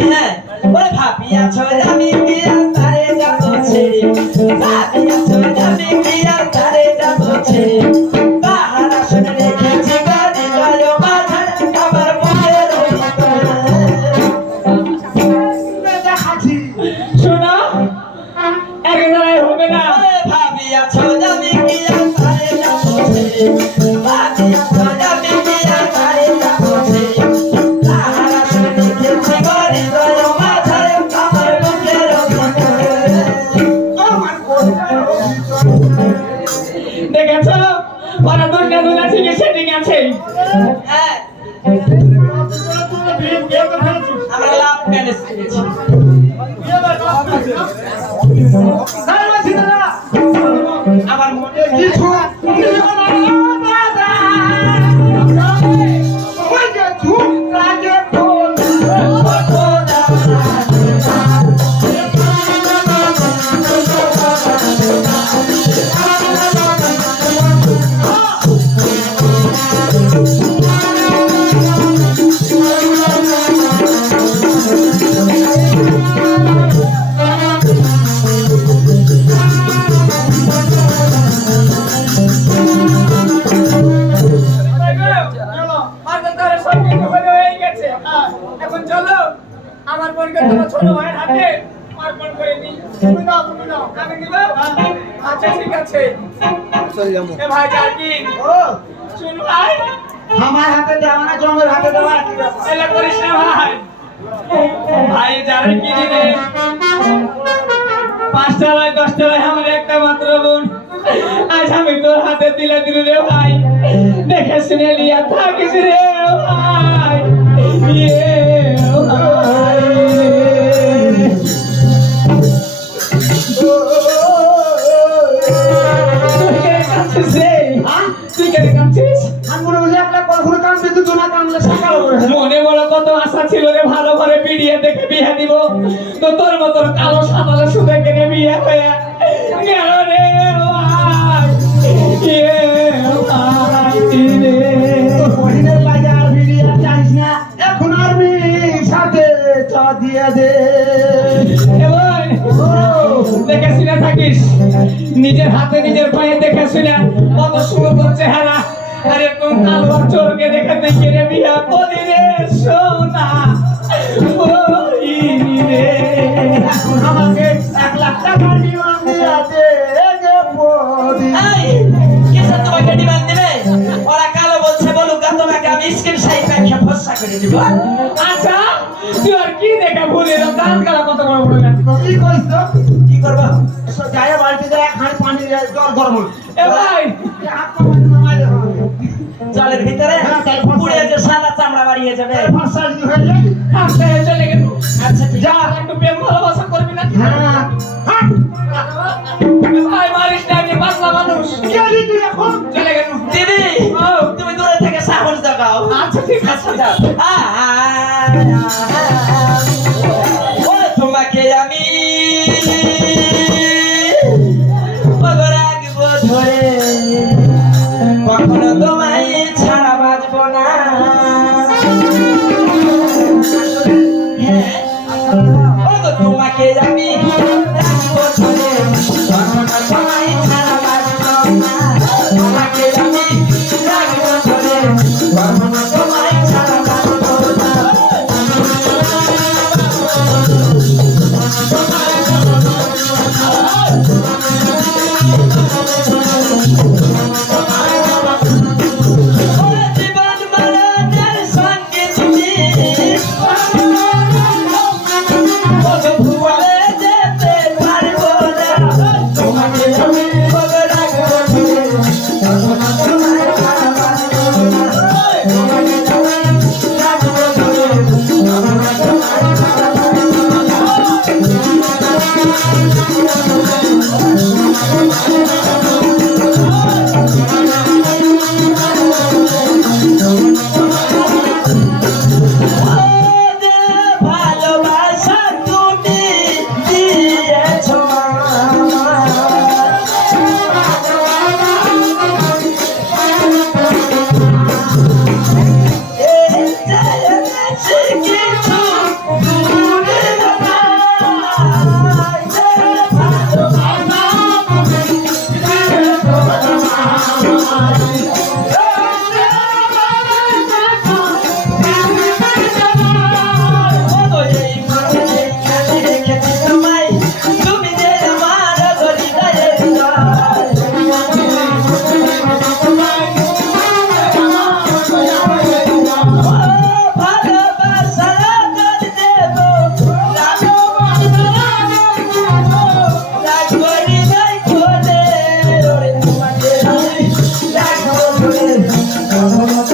হ্যাঁ ওরে ভাবিয়াছ আমি বিয়ার তারে যাব ছেড়ে ভাবিয়াছ আমি বিয়ার তারে যাব ছেড়ে তাহার আসনে রেখেছি গাড়ি জয় বাজার আমার বুকের দেখাচ্ছি শোনো এক জায়গায় হবে না ওরে ভাবিয়াছ আমি বিয়ার তারে যাব ছেড়ে ভাবিয়াছ আমি বিয়ার তারে যাব ছেড়ে তাহার আসনে রেখেছি গাড়ি জয় বাজার আমার বুকের আমার কোথায় দেখেছ ওরা দুর্গা দুর্গা ঠিক সেটিং আছে হ্যাঁ আমরা লাভ ম্যানেজ করেছি আমার মনে কিছু এখন চলো আমার বোনকে তোমার ছোট ভাইয়ের হাতে অর্পণ করে দিই তুমি দাও তুমি দাও আমি দিব আচ্ছা ঠিক আছে এ ভাই জাকি ও শুন ভাই আমার হাতে দেওয়া না জমের হাতে দেওয়া কি ব্যাপার? এলা করিস না ভাই ভাই যারে কি দিনে 5 টাকায় 10 টাকায় আমার একটা মাত্র বোন আজ আমি তোর হাতে দিলে দিল রে ভাই দেখে শুনে লিয়া থাকিস রে ভাই ইয়ে ভাই তুই কে কাঁদছিস রে তুই কে কাঁদছিস আমি মনে বলি আপনার কখনো কাম দিতে তো না কামলে সকাল করে মনে বড় কত আশা ছিল রে ভালো করে বিয়ে দেখে বিয়ে দিব তো তোর মতো কালো সাদালে সুদে কেনে বিয়ে হয়ে গেল রে ভাই ইয়ে ভাই রে বহিনের লাগে আর ভিডিও চাইস না এখন আর সাথে চা দিয়ে দে এবার দেখে শুনে থাকিস নিজের হাতে নিজের পায়ে দেখে শুনে কত সুন্দর চেহারা আর এরকম কালো চোরকে দেখে দেখে রে বিয়া করি রে সোনা ওই রে এখন আমাকে 1 লাখ টাকা ডিমান্ড দিয়ে দে গে পদি এই কিসের তোমাকে ডিমান্ড দিবে ওরা কালো বলছে বলুক আর তোমাকে আমি স্ক্রিন সাইড ব্যাখ্যা ভরসা করে দিব আচ্ছা তুই আর কি দেখা ভুলে দাঁত কালা কত বড় বড় না কি কইছ তো কি করবো যায় বালতি যায় খাই পানি জল গরম হল এ ভাই হাত পা নামাই দে জলের ভিতরে হ্যাঁ, তাই পুড়ে যে সাদা চামড়া বাড়িয়ে যাবে ভাষা যদি হয়ে যায় হাসতে চলে গেল আচ্ছা ঠিক যা একটু প্রেম ভালোবাসা করবি না হ্যাঁ হ্যাঁ ভাই মারিস না আমি পাতলা মানুষ কি হলি তুই এখন চলে গেল দিদি ও তুমি দূরে থেকে সাহস দেখাও আচ্ছা ঠিক আছে যাও ও তোমাকে আমি রাখবো ধরে কখনো তোমায় ছাড়া বাঁচবো না ও গো তোমাকে আমি রাখবো ধরে কখনো তোমায় ছাড়া বাঁচবো না তোমাকে আমি রাখবো ধরে কখনো তোমায় ছাড়া বাঁচবো না ধন্যবাদ